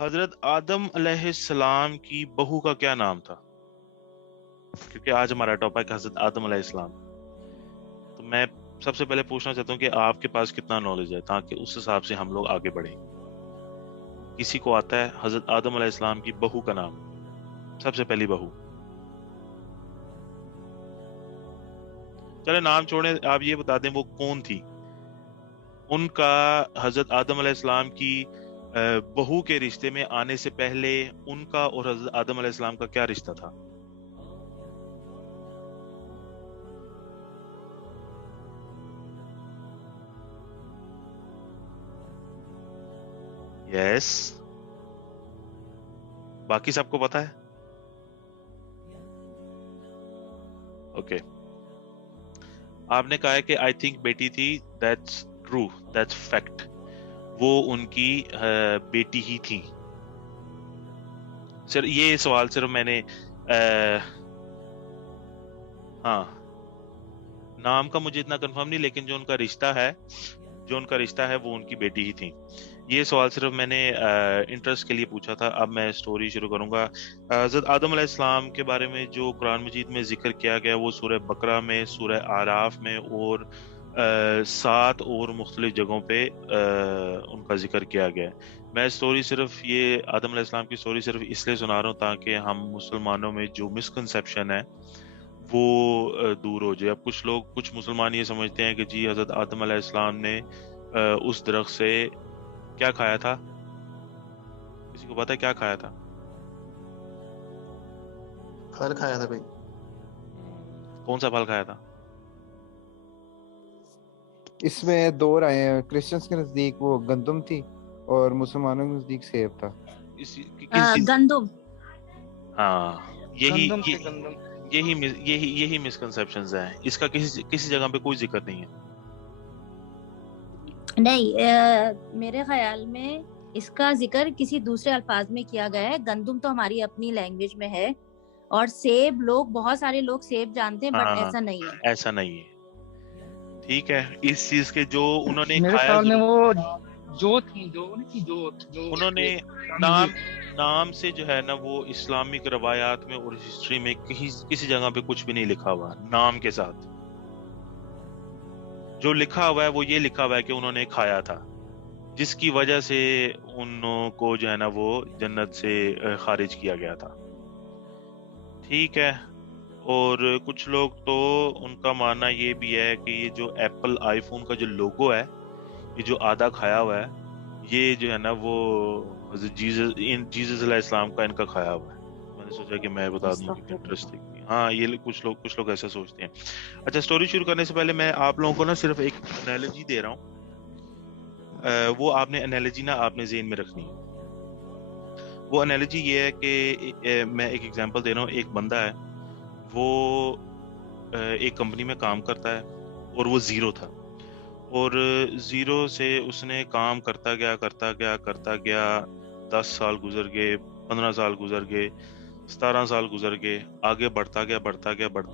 حضرت آدم علیہ السلام کی بہو کا کیا نام تھا؟ کیونکہ آج ہمارا ٹاپک حضرت آدم علیہ السلام، تو میں سب سے پہلے پوچھنا چاہتا ہوں کہ آپ کے پاس کتنا نالج ہے تاکہ اس حساب سے ہم لوگ آگے بڑھیں۔ کسی کو آتا ہے حضرت آدم علیہ السلام کی بہو کا نام؟ سب سے پہلی بہو، چلے نام چھوڑیں، آپ یہ بتا دیں وہ کون تھی؟ ان کا حضرت آدم علیہ السلام کی بہو کے رشتے میں آنے سے پہلے ان کا اور حضرت آدم علیہ السلام کا کیا رشتہ تھا؟ یس، باقی سب کو پتا ہے؟ اوکے، آپ نے کہا ہے کہ آئی تھنک بیٹی تھی، دیٹس ٹرو، دیٹس فیکٹ، وہ ان کی بیٹی ہی تھی۔ سر یہ سوال صرف میں نے ہاں، نام کا مجھے اتنا کنفرم نہیں، لیکن جو ان کا رشتہ ہے وہ ان کی بیٹی ہی تھی۔ یہ سوال صرف میں نے انٹرسٹ کے لیے پوچھا تھا۔ اب میں سٹوری شروع کروں گا۔ حضرت آدم علیہ السلام کے بارے میں جو قرآن مجید میں ذکر کیا گیا وہ سورہ بقرہ میں، سورہ اعراف میں اور 7 اور مختلف جگہوں پہ ان کا ذکر کیا گیا ہے۔ میں آدم علیہ السلام کی سٹوری صرف اس لیے سنا رہا ہوں تاکہ ہم مسلمانوں میں جو مسکنسیپشن ہے وہ دور ہو جائے۔ اب کچھ مسلمان یہ سمجھتے ہیں کہ جی حضرت آدم علیہ السلام نے اس درخت سے کیا کھایا تھا؟ کسی کو پتا ہے کیا کھایا تھا؟ پھل کھایا تھا کوئی؟ کون سا پھل کھایا تھا؟ اس میں دو رائے ہیں، کرسچنس کے نزدیک وہ گندم تھی اور مسلمانوں کے نزدیک سیب تھا۔ کس چیز؟ گندم۔ ہاں، یہی گندم سے گندم یہی مسکنسیپشنز ہیں۔ اس کا کسی جگہ پہ کوئی ذکر نہیں ہے۔ نہیں، میرے خیال میں اس کا ذکر کسی دوسرے الفاظ میں کیا گیا ہے۔ گندم تو ہماری اپنی لینگویج میں ہے، اور سیب بہت سارے لوگ سیب جانتے ہیں، بٹ ہاں، ایسا نہیں ہے۔ ایسا نہیں ہے۔ ٹھیک ہے، اس چیز کے جو انہوں نے میرے کھایا خیال میں ضرور، وہ جو نہیں جو انہوں نے نام سے جو ہے نا وہ اسلامک روایات میں اور ہسٹری میں کسی جگہ پہ کچھ بھی نہیں لکھا ہوا نام کے ساتھ۔ جو لکھا ہوا ہے وہ یہ لکھا ہوا ہے کہ انہوں نے کھایا تھا، جس کی وجہ سے ان کو جو ہے نا وہ جنت سے خارج کیا گیا تھا۔ ٹھیک ہے، اور کچھ لوگ تو ان کا ماننا یہ بھی ہے کہ یہ جو ایپل آئی فون کا جو لوگو ہے، یہ جو آدھا کھایا ہوا ہے، یہ جو ہے نا وہ حضرت جیزس علیہ السلام کا ان کا کھایا ہوا ہے۔ میں نے سوچا کہ میں بتا دوں کہ انٹرسٹنگ، ہاں یہ کچھ لوگ ایسا سوچتے ہیں۔ اچھا، سٹوری شروع کرنے سے پہلے میں آپ لوگوں کو نا صرف ایک انالوجی دے رہا ہوں، وہ آپ نے انالوجی نا آپ نے ذہن میں رکھنی ہے۔ وہ انالوجی یہ ہے کہ میں ایک ایگزامپل دے رہا ہوں۔ ایک بندہ ہے، وہ ایک کمپنی میں کام کرتا ہے اور وہ زیرو تھا، اور زیرو سے اس نے کام کرتا گیا 10 سال گزر گئے، 15 سال گزر گئے، 17 سال گزر گئے، آگے بڑھتا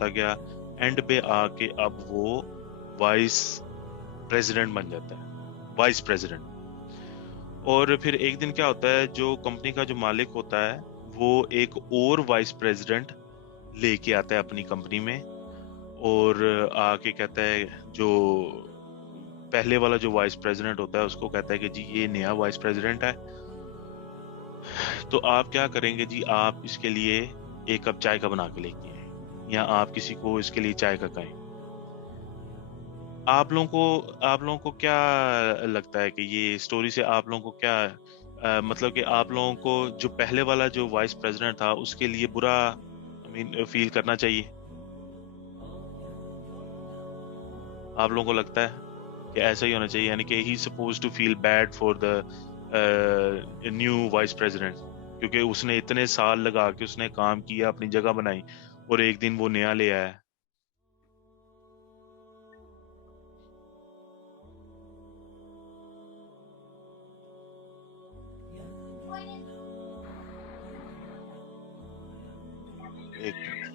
گیا، اینڈ پہ آ کے اب وہ وائس پریزیڈنٹ بن جاتا ہے، وائس پریزیڈنٹ۔ اور پھر ایک دن کیا ہوتا ہے، جو کمپنی کا جو مالک ہوتا ہے وہ ایک اور وائس پریزیڈنٹ لے کے آتا ہے اپنی کمپنی میں، اور آ کے کہتا ہے، جو پہلے والا جو وائس پریزیڈنٹ ہوتا ہے اس کو کہتا ہے کہ جی یہ نیا وائس پریزیڈنٹ ہے، تو آپ کیا کریں گے جی؟ آپ اس کے لیے ایک کپ چائے کا بنا کے لے کے آئیں، یا آپ کسی کو اس کے لیے چائے کا کہیں۔ آپ لوگوں کو کیا لگتا ہے کہ یہ سٹوری سے آپ لوگوں کو کیا مطلب کہ آپ لوگوں کو جو پہلے والا جو وائس پریزیڈنٹ تھا اس کے لیے برا فیل کرنا چاہیے؟ آپ لوگوں کو لگتا ہے کہ ایسا ہی ہونا چاہیے، یعنی کہ he suppose to feel bad for the new vice president, کیونکہ اس نے اتنے سال لگا کے اس نے کام کیا، اپنی جگہ بنائی، اور ایک دن وہ نیا لے آیا ہے۔ ایک منٹ،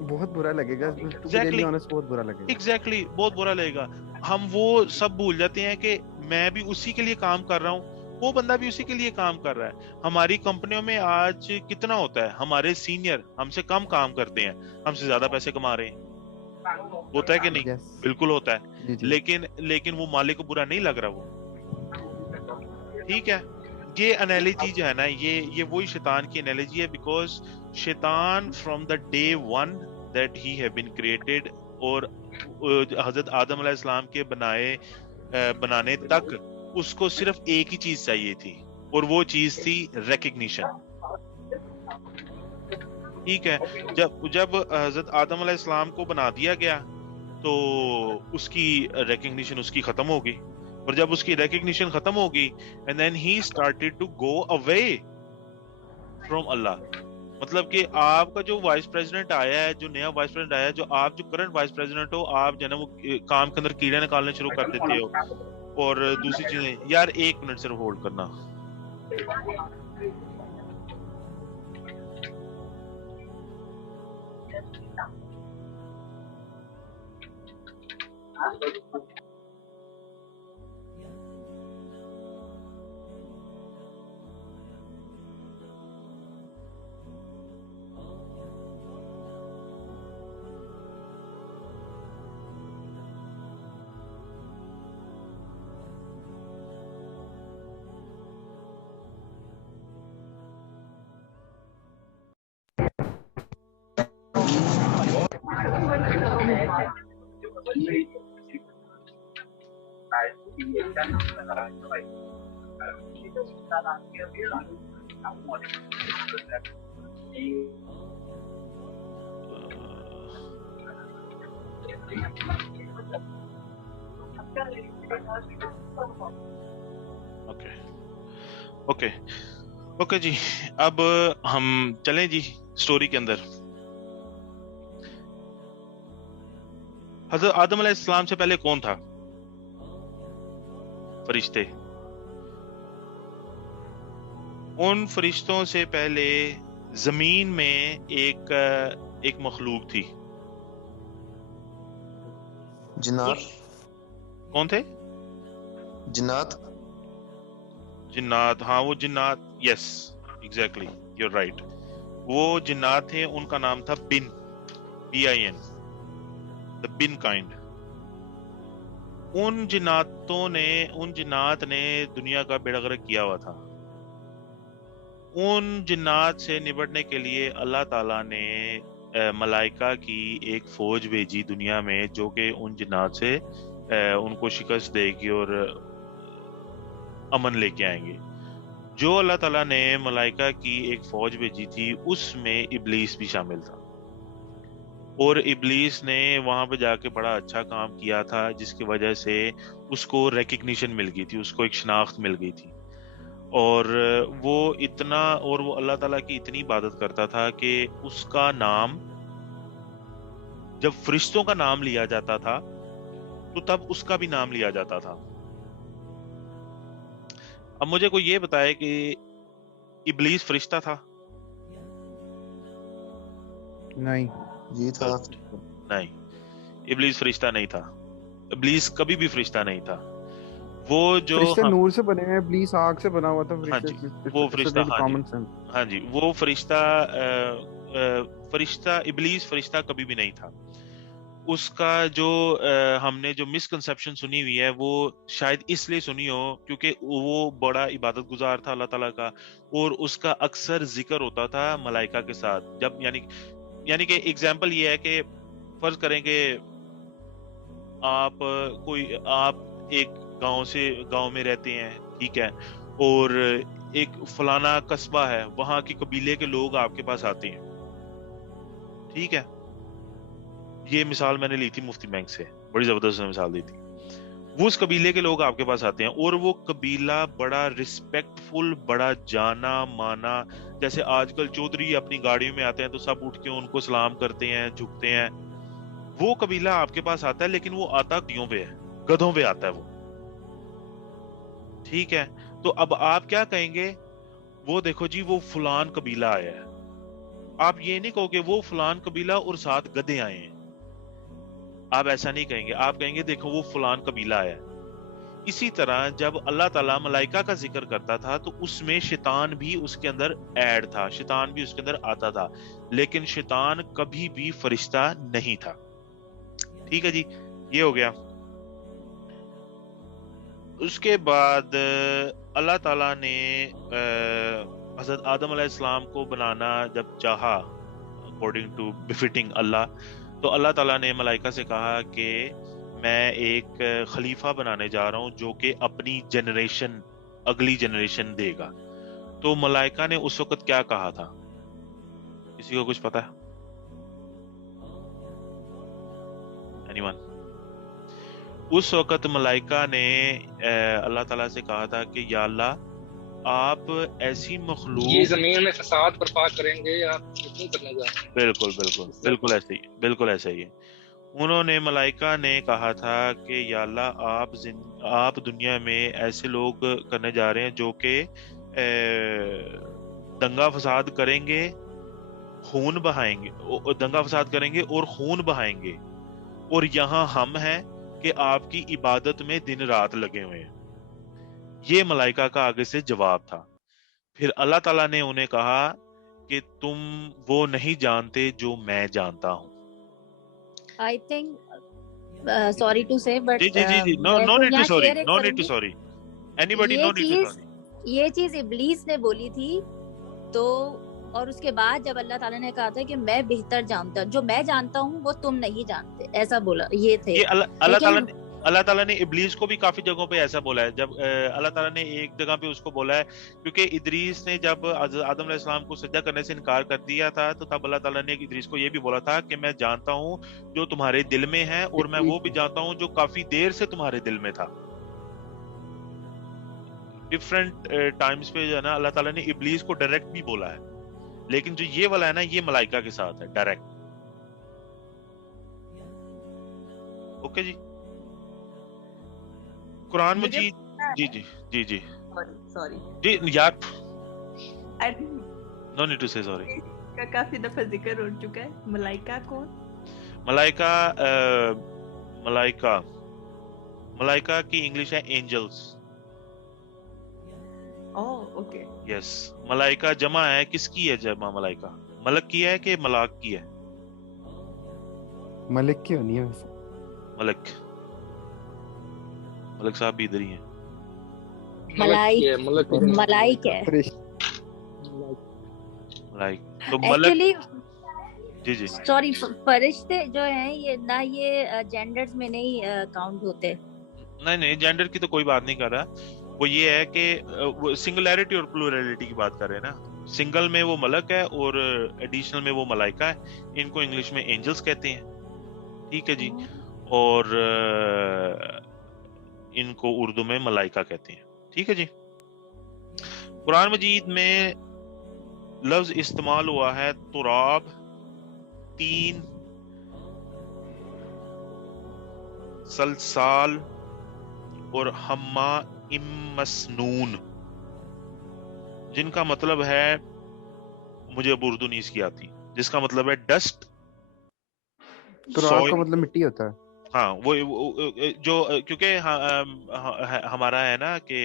بہت برا لگے گا, to be really Exactly. honest, بہت برا لگے گا. Exactly, بہت برا لگے گا. ہم وہ سب بھول جاتے ہیں کہ میں بھی اسی کے لیے کام کر رہا ہوں, وہ بندہ بھی اسی کے لیے کام کر رہا ہے. ہماری کمپنیوں میں آج کتنا ہوتا ہے, ہمارے سینئر ہم سے کم کام کرتے ہیں, ہم سے زیادہ پیسے کما رہے ہیں. ہوتا ہے کہ نہیں؟ Yes. بالکل ہوتا ہے. جی جی. لیکن وہ مالک کو برا نہیں لگ رہا وہ. ٹھیک ہے, یہ انالوجی جو ہے نا, یہ وہی شیطان کی انالوجی ہے, بیکاز شیطان from the day one that he have been created, اور حضرت آدم علیہ السلام کے بنانے تک اس کو صرف ایک ہی چیز چاہیے تھی, اور وہ چیز تھی ریکگنیشن. ٹھیک ہے, جب حضرت آدم علیہ السلام کو بنا دیا گیا تو اس کی ریکگنیشن اس کی ختم ہو گئی, اور جب اس کی ریکگنیشن ختم ہو گئی and then he started to go away from Allah. مطلب کہ آپ کا جو وائس پریزیڈنٹ آیا ہے, جو نیا وائس پریزیڈنٹ آیا ہے, جو آپ جو کرنٹ وائس پریزیڈنٹ ہو, آپ جو ہے نا وہ کام کے اندر کیڑے نکالنے شروع کر دیتے ہو. اور دوسری چیزیں, یار ایک منٹ صرف ہولڈ کرنا. اوکے جی, اب ہم چلیں جی سٹوری کے اندر. حضرت آدم علیہ السلام سے پہلے کون تھا؟ فرشتے. ان فرشتوں سے پہلے زمین میں ایک مخلوق تھی. جنات. کون تھے؟ جنات. ہاں وہ جنات, یس ایگزیکٹلی یو رائٹ, وہ جنات تھے. ان کا نام تھا بن, BIN, the bin kind. ان جنات نے دنیا کا بیڑا غرق کیا ہوا تھا. ان جنات سے نبٹنے کے لیے اللہ تعالیٰ نے ملائکہ کی ایک فوج بھیجی دنیا میں, جو کہ ان جنات سے ان کو شکست دے گی اور امن لے کے آئیں گے. جو اللہ تعالیٰ نے ملائکہ کی ایک فوج بھیجی تھی, اس میں ابلیس بھی شامل تھا. اور ابلیس نے وہاں پہ جا کے بڑا اچھا کام کیا تھا, جس کی وجہ سے اس کو ریکگنیشن مل گئی تھی, اس کو ایک شناخت مل گئی تھی. اور وہ اللہ تعالیٰ کی اتنی عبادت کرتا تھا کہ اس کا نام, جب فرشتوں کا نام لیا جاتا تھا تو تب اس کا بھی نام لیا جاتا تھا. اب مجھے کوئی یہ بتائے کہ ابلیس فرشتہ تھا؟ نہیں. یہ تھا. نہیں, ابلیس فرشتہ نہیں تھا. ابلیس کبھی بھی فرشتہ نہیں تھا. وہ جو فرشتے نور سے بنے ہیں, ابلیس آگ سے بنا ہوا تھا. ہاں جی, وہ فرشتہ, ہاں جی وہ فرشتہ ابلیس فرشتہ کبھی بھی نہیں تھا. اس کا جو ہم نے جو مسکنسپشن سنی ہوئی ہے, وہ شاید اس لیے سنی ہو کیونکہ وہ بڑا عبادت گزار تھا اللہ تعالیٰ کا, اور اس کا اکثر ذکر ہوتا تھا ملائکہ کے ساتھ. جب یعنی کہ ایگزامپل یہ ہے کہ فرض کریں کہ آپ ایک گاؤں میں رہتے ہیں, ٹھیک ہے, اور ایک فلانا قصبہ ہے, وہاں کے قبیلے کے لوگ آپ کے پاس آتے ہیں, ٹھیک ہے. یہ مثال میں نے لی تھی مفتی بینک سے, بڑی زبردست مثال دی تھی. وہ اس قبیلے کے لوگ آپ کے پاس آتے ہیں, اور وہ قبیلہ بڑا ریسپیکٹ فل, بڑا جانا مانا, جیسے آج کل چودھری اپنی گاڑیوں میں آتے ہیں تو سب اٹھ کے ان کو سلام کرتے ہیں, جھکتے ہیں. وہ قبیلہ آپ کے پاس آتا ہے, لیکن وہ آتا گدھوں پہ آتا ہے وہ, ٹھیک ہے. تو اب آپ کیا کہیں گے, وہ دیکھو جی وہ فلان قبیلہ آیا ہے, آپ یہ نہیں کہو کہ وہ فلان قبیلہ اور ساتھ گدھے آئے ہیں، آپ ایسا نہیں کہیں گے، آپ کہیں گے دیکھو وہ فلان قبیلہ آیا ہے۔ اسی طرح جب اللہ تعالیٰ ملائکہ کا ذکر کرتا تھا تو اس میں شیطان بھی اس کے اندر ایڈ تھا، شیطان بھی اس کے اندر آتا تھا، لیکن شیطان کبھی بھی فرشتہ نہیں تھا۔ ٹھیک ہے جی، یہ ہو گیا۔ اس کے بعد اللہ تعالیٰ نے حضرت آدم علیہ السلام کو بنانا جب چاہا اکارڈنگ ٹو بفٹنگ اللہ، تو اللہ تعالیٰ نے ملائکہ سے کہا کہ میں ایک خلیفہ بنانے جا رہا ہوں جو کہ اپنی جنریشن، اگلی جنریشن دے گا۔ تو ملائکہ نے اس وقت کیا کہا تھا؟ کسی کو کچھ پتا ہے؟ Anyone؟ اس وقت ملائکہ نے اللہ تعالیٰ سے کہا تھا کہ یا اللہ آپ ایسی یہ مخلوق، زمین میں فساد برپا کریں گے، آپ کیوں کرنے جا رہے ہیں؟ بالکل بالکل بالکل ایسے ہی، بالکل ایسا ہی ہے۔ انہوں نے، ملائکہ نے کہا تھا کہ یا اللہ آپ دنیا میں ایسے لوگ کرنے جا رہے ہیں جو کہ دنگا فساد کریں گے، خون بہائیں گے، دنگا فساد کریں گے اور خون بہائیں گے، اور یہاں ہم ہیں کہ آپ کی عبادت میں دن رات لگے ہوئے ہیں۔ یہ ملائکہ کا آگے سے جواب تھا۔ پھر اللہ تعالیٰ نے انہیں کہا کہ تم وہ نہیں جانتے جو میں جانتا ہوں۔ I think sorry to say but جی جی جی جی، نو میں نو تو نیڈ ٹو یہاں سوری، شیئر نو نیڈ کروں ٹو گی، sorry, anybody, no need to sorry. یہ چیز ابلیس نے بولی تھی، تو اور اس کے بعد جب اللہ تعالیٰ نے کہا تھا کہ میں بہتر جانتا ہوں، جو میں جانتا ہوں وہ تم نہیں جانتے، ایسا بولا یہ تھے۔ یہ اللہ لیکن تعالیٰ نے ابلیس کو بھی کافی جگہوں پہ ایسا بولا ہے۔ جب اللہ تعالیٰ نے ایک جگہ پہ اس کو بولا ہے، کیونکہ ادریس نے جب آدم علیہ السلام کو سجدہ کرنے سے انکار کر دیا تھا، تو تب اللہ تعالیٰ نے ادریس کو یہ بھی بولا تھا کہ میں جانتا ہوں جو تمہارے دل میں ہے، اور میں وہ بھی جانتا ہوں جو کافی دیر سے تمہارے دل میں تھا۔ ڈفرینٹ ٹائمز پہ جو ہے نا اللہ تعالیٰ نے ابلیس کو ڈائریکٹ بھی بولا ہے، لیکن جو یہ والا ہے نا یہ ملائکہ کے ساتھ ہے ڈائریکٹ۔ اوکے جی، قرآن مجید، جی جی جی جی سوری جی یار، نو نیڈ ٹو سے سوری۔ کا کافی دفعہ ذکر ہو چکا ہے، ملائکہ کون؟ ملائکہ کی انگلش ہے اینجلز۔ اوکے، یس، ملائکہ جمع ہے، کس کی ہے جمع؟ ملائکہ ملک کی ہے کہ ملاک کی ہے؟ ملک کی ہونی ہے ویسے۔ ملک صاحب بھی ادھر ہی ہیں۔ ملائک ہے ملائک تو ملک، ایکچولی، جی جی سوری، فرشتے جو ہیں یہ نہ یہ جینڈرز میں نہیں کاؤنٹ ہوتے۔ نہیں جینڈر کی تو کوئی بات نہیں کر رہا، وہ یہ ہے کہ وہ سنگولیرٹی اور پلورلٹی کی بات کر رہے ہیں نا۔ سنگل میں وہ ملک ہے اور ایڈیشنل میں وہ ملائکہ ہے، ان کو انگلش میں اینجلز کہتے ہیں، ٹھیک ہے جی، اور ان کو اردو میں ملائکہ کہتے ہیں، ٹھیک ہے جی۔ قرآن مجید میں لفظ استعمال ہوا ہے تراب، تین، سلسال اور ہما مسنون، جن کا مطلب ہے، مجھے اب اردو نہیں اس کی آتی، جس کا مطلب ہے ڈسٹ، تراب کا مطلب مٹی ہوتا ہے۔ ہاں، وہ جو کیونکہ ہمارا ہے نا کہ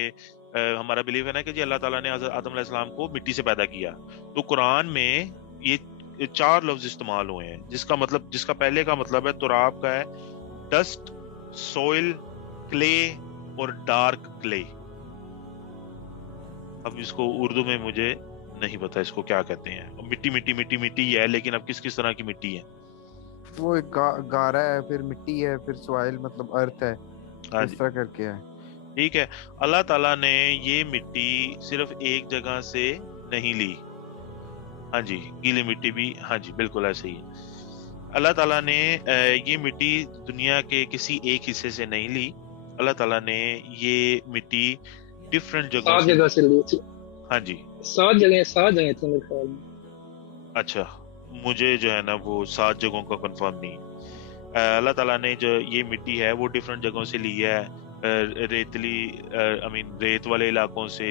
ہمارا بلیف ہے نا کہ جی اللہ تعالیٰ نے حضرت آدم علیہ السلام کو مٹی سے پیدا کیا، تو قرآن میں یہ 4 لفظ استعمال ہوئے ہیں، جس کا پہلے کا مطلب ہے تراب کا ہے ڈسٹ، سوئل، کلے اور ڈارک کلے۔ اب اس کو اردو میں مجھے نہیں پتا اس کو کیا کہتے ہیں، مٹی مٹی مٹی مٹی ہے، لیکن اب کس طرح کی مٹی ہے؟ وہ ایک گارا ہے، پھر مٹی ہے، پھر سوائل مطلب ارتھ ہے، اس طرح کر کے ہے۔ ٹھیک ہے، اللہ تعالیٰ نے یہ مٹی صرف ایک جگہ سے نہیں لی، ہاں جی، گیلی مٹی بھی، ہاں جی بالکل ایسے ہی۔ اللہ تعالیٰ نے یہ مٹی دنیا کے کسی ایک حصے سے نہیں لی، اللہ تعالیٰ نے یہ مٹی ڈفرینٹ جگہوں سے لی تھی۔ ہاں جی، 7 جگہیں تھیں میرے خیال میں۔ اچھا، مجھے جو ہے نا وہ 7 جگہوں کا کنفرم نہیں۔ اللہ تعالیٰ نے جو یہ مٹی ہے وہ ڈفرینٹ جگہوں سے لی ہے، ریت والے علاقوں سے،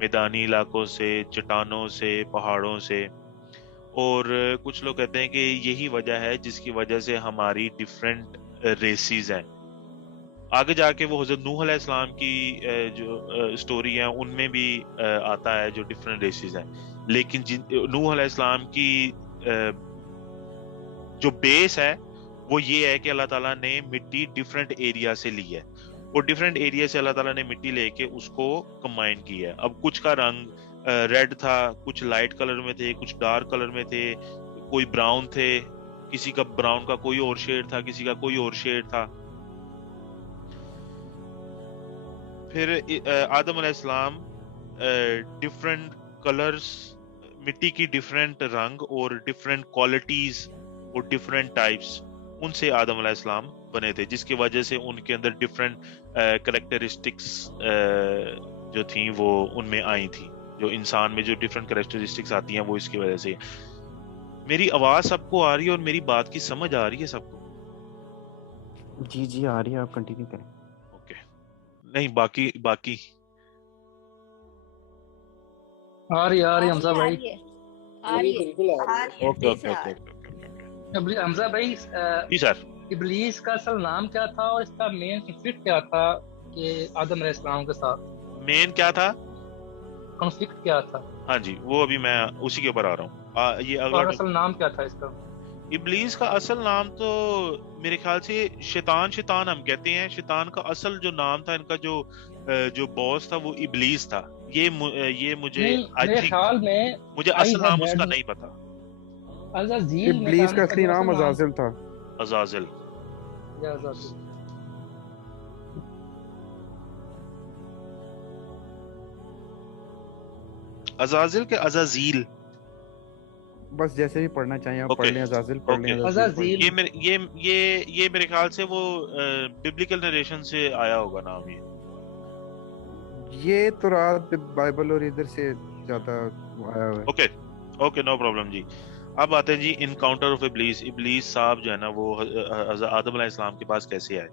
میدانی علاقوں سے، چٹانوں سے، پہاڑوں سے، اور کچھ لوگ کہتے ہیں کہ یہی وجہ ہے جس کی وجہ سے ہماری ڈفرینٹ ریسز ہیں. آگے جا کے وہ حضرت نوح علیہ السلام کی جو سٹوری ہے ان میں بھی آتا ہے جو ڈفرینٹ ریسز ہیں. لیکن نوح علیہ السلام کی جو بیس ہے وہ یہ ہے کہ اللہ تعالیٰ نے مٹی ڈفرینٹ ایریا سے لی ہے اور ڈفرینٹ ایریا سے اللہ تعالیٰ نے مٹی لے کے اس کو کمبائن کیا ہے. اب کچھ کا رنگ ریڈ تھا, کچھ لائٹ کلر میں تھے, کچھ ڈارک کلر میں تھے, کوئی براؤن تھے, کسی کا براؤن کا کوئی اور شیڈ تھا, کسی کا کوئی اور شیڈ تھا. پھر آدم علیہ السلام ڈفرینٹ کلرز, مٹی کی ڈفرینٹ رنگ اور ڈفرینٹ کوالٹیز اور ڈفرینٹ ٹائپس, ان سے آدم علیہ السلام بنے تھے, جس کی وجہ سے ان کے اندر ڈفرینٹ کریکٹرسٹکس جو تھیں وہ ان میں آئی تھیں. جو انسان میں جو ڈفرینٹ کریکٹرسٹکس آتی ہیں وہ اس کی وجہ سے. میری آواز سب کو آ رہی ہے اور میری بات کی سمجھ آ رہی ہے سب کو؟ جی آ رہی ہے, آپ کنٹینیو کریں. اوکے. نہیں باقی آ رہی حمزہ بھائی. بالکل اوکے. حمزہ بھائی جی سر. ابلیس کا اصل نام کیا تھا اور اس کا مین کنفلکٹ کیا تھا کہ آدم علیہ السلام کے ساتھ؟ مین کیا تھا, کنفلکٹ کیا تھا؟ ہاں جی وہ ابھی میں اسی کے اوپر آ رہا ہوں. یہ اور اصل نام کیا تھا اس کا؟ ابلیس کا اصل نام تو میرے خیال سے شیطان ہم کہتے ہیں. شیطان کا اصل جو نام تھا, ان کا جو باس تھا وہ ابلیس تھا. یہ مجھے میرے خیال میں مجھے اصل نام اس کا نہیں پتا. ابلیس کا اصلی نام عزازل تھا. عزازل. عزازل کے عزازیل, بس جیسے بھی پڑھنا چاہیں آپ پڑھ لیں. عزازل پڑھ لیں. عزازیل یہ میرے خیال سے وہ ببلیکل نریشن سے آیا ہوگا نام. یہ تو رات بائبل اور ادھر سے زیادہ آیا ہوا ہے. اوکے نو پرابلم جی. اب آتے ہیں جی انکاؤنٹر آف ابلیس. ابلیس صاحب جو ہے نا وہ آدم علیہ السلام کے پاس کیسے آئے؟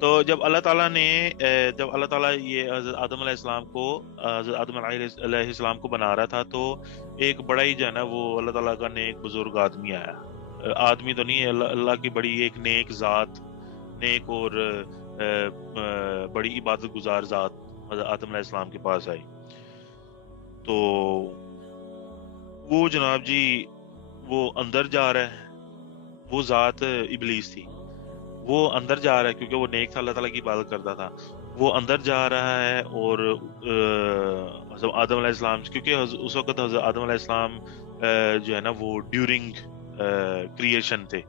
تو جب اللہ تعالیٰ یہ آدم علیہ السلام کو آدم علیہ السلام کو بنا رہا تھا, تو ایک بڑا ہی جو ہے نا وہ اللہ تعالیٰ کا نیک بزرگ آدمی آیا. آدمی تو نہیں, اللہ کی بڑی ایک نیک ذات, نیک اور بڑی عبادت گزار ذات آدم علیہ السلام کے پاس آئی. تو وہ جناب جی وہ اندر جا رہا ہے, وہ ذات ابلیس تھی, وہ اندر جا رہا ہے کیونکہ وہ نیک تھا, اللہ تعالیٰ کی عبادت کرتا تھا. وہ اندر جا رہا ہے اور حضرت آدم علیہ السلام, کیونکہ اس وقت حضرت آدم علیہ السلام جو ہے نا وہ ڈیورنگ کریشن تھے,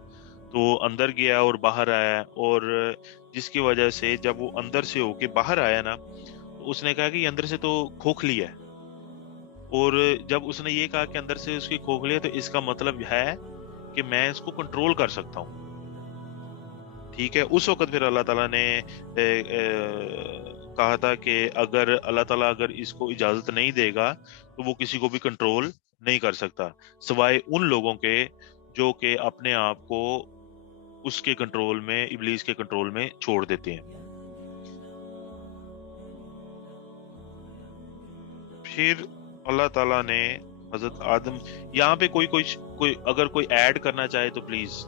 تو وہ اندر گیا اور باہر آیا, اور جس کی وجہ سے جب وہ اندر سے ہو کے باہر آیا نا, اس نے کہا کہ یہ اندر سے تو کھوکھلی ہے. اور جب اس نے یہ کہا کہ اندر سے اس کی کھوکھلی ہے, تو اس کا مطلب ہے کہ میں اس کو کنٹرول کر سکتا ہوں. ٹھیک ہے. اس وقت پھر اللہ تعالیٰ نے کہا تھا کہ اگر اللہ تعالیٰ اگر اس کو اجازت نہیں دے گا تو وہ کسی کو بھی کنٹرول نہیں کر سکتا, سوائے ان لوگوں کے جو کہ اپنے آپ کو اس کے کنٹرول میں, ابلیس کے کنٹرول میں چھوڑ دیتے ہیں. پھر اللہ تعالیٰ نے حضرت آدم, یہاں پہ کوئی اگر کوئی ایڈ کرنا چاہے تو پلیز,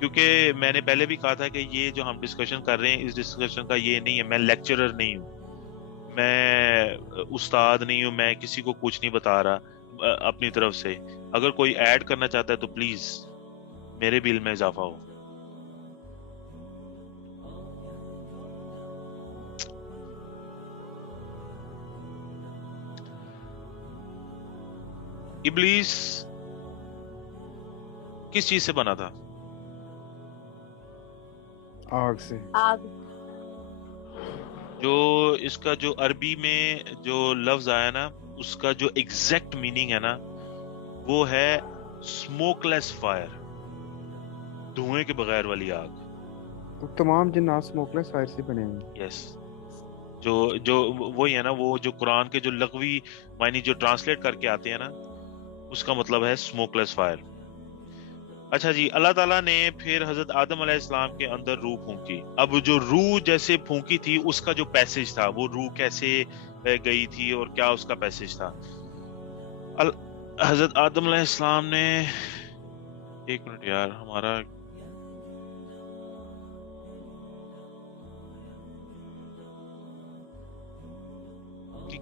کیونکہ میں نے پہلے بھی کہا تھا کہ یہ جو ہم ڈسکشن کر رہے ہیں اس ڈسکشن کا یہ نہیں ہے, میں لیکچرر نہیں ہوں, میں استاد نہیں ہوں, میں کسی کو کچھ نہیں بتا رہا اپنی طرف سے. اگر کوئی ایڈ کرنا چاہتا ہے تو پلیز میرے بھی علم میں اضافہ ہو. ابلیس کس چیز سے بنا تھا؟ آگ سے. جو اس کا جو عربی میں جو لفظ آیا نا, اس کا جو ایگزیکٹ میننگ ہے نا وہ ہے اسموک لیس فائر, دھوئیں کے بغیر والی آگ. تو تمام جنات اسموک لیس فائر سے بنے ہیں. یس. جو وہی ہے نا, وہ جو قرآن کے جو لغوی معنی جو ٹرانسلیٹ کر کے آتے ہیں نا, اس کا مطلب ہے اسموک لیس فائر. اچھا جی, اللہ تعالیٰ نے پھر حضرت آدم علیہ السلام کے اندر روح پھونکی. اب جو روح جیسے پھونکی تھی, اس کا جو پیسج تھا, وہ روح کیسے گئی تھی اور کیا اس کا پیسج تھا. حضرت آدم علیہ السلام نے، ایک منٹ یار ہمارا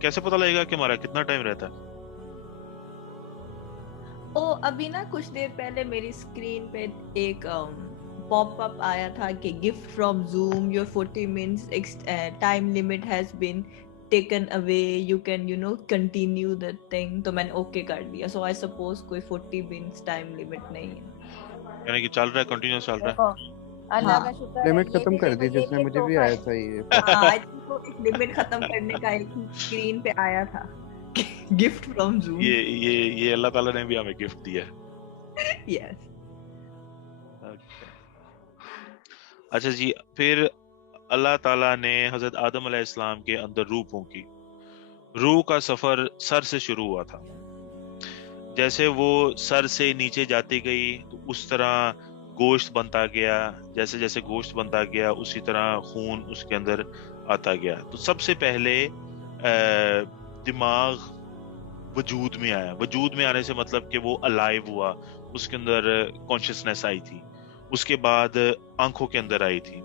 کیسے پتہ لگے گا کہ ہمارا کتنا ٹائم رہتا ہے؟ او ابھی نا کچھ دیر پہلے میری اسکرین پہ ایک پاپ اپ آیا تھا کہ gift from zoom your 40 minutes time limit has been taken away, you can continue the thing. تو میں نے اوکے کر دیا. سو آئی سپوز کوئی 40 منٹس ٹائم لمٹ نہیں ہے، یعنی کہ چل رہا ہے، کنٹینیوس چل رہا ہے. اللہ کا شکر ہے، لمٹ یہ ختم بھی کر دیکھو، دی یہ جس نے بھی مجھے بھی تحفہ آیا ہے. تھا یہ ہاں آئی تھنک وہ ایک لمٹ ختم کرنے کا ایک اسکرین پہ آیا تھا گفٹ فرام زوم. یہ اللہ تعالیٰ نے بھی ہمیں گفٹ دیا ہے. یس. اچھا جی، پھر اللہ تعالیٰ نے حضرت آدم علیہ السلام کے اندر روح پھونکی. روح کا سفر سر سے شروع ہوا تھا. جیسے وہ سر سے نیچے جاتی گئی تو اس طرح گوشت بنتا گیا، جیسے جیسے گوشت بنتا گیا اسی طرح خون اس کے اندر آتا گیا. تو سب سے پہلے دماغ وجود میں آیا. وجود میں آنے سے مطلب کہ وہ الائیو ہوا، اس کے اندر کانشیسنیس آئی تھی. اس کے بعد آنکھوں کے اندر آئی تھی.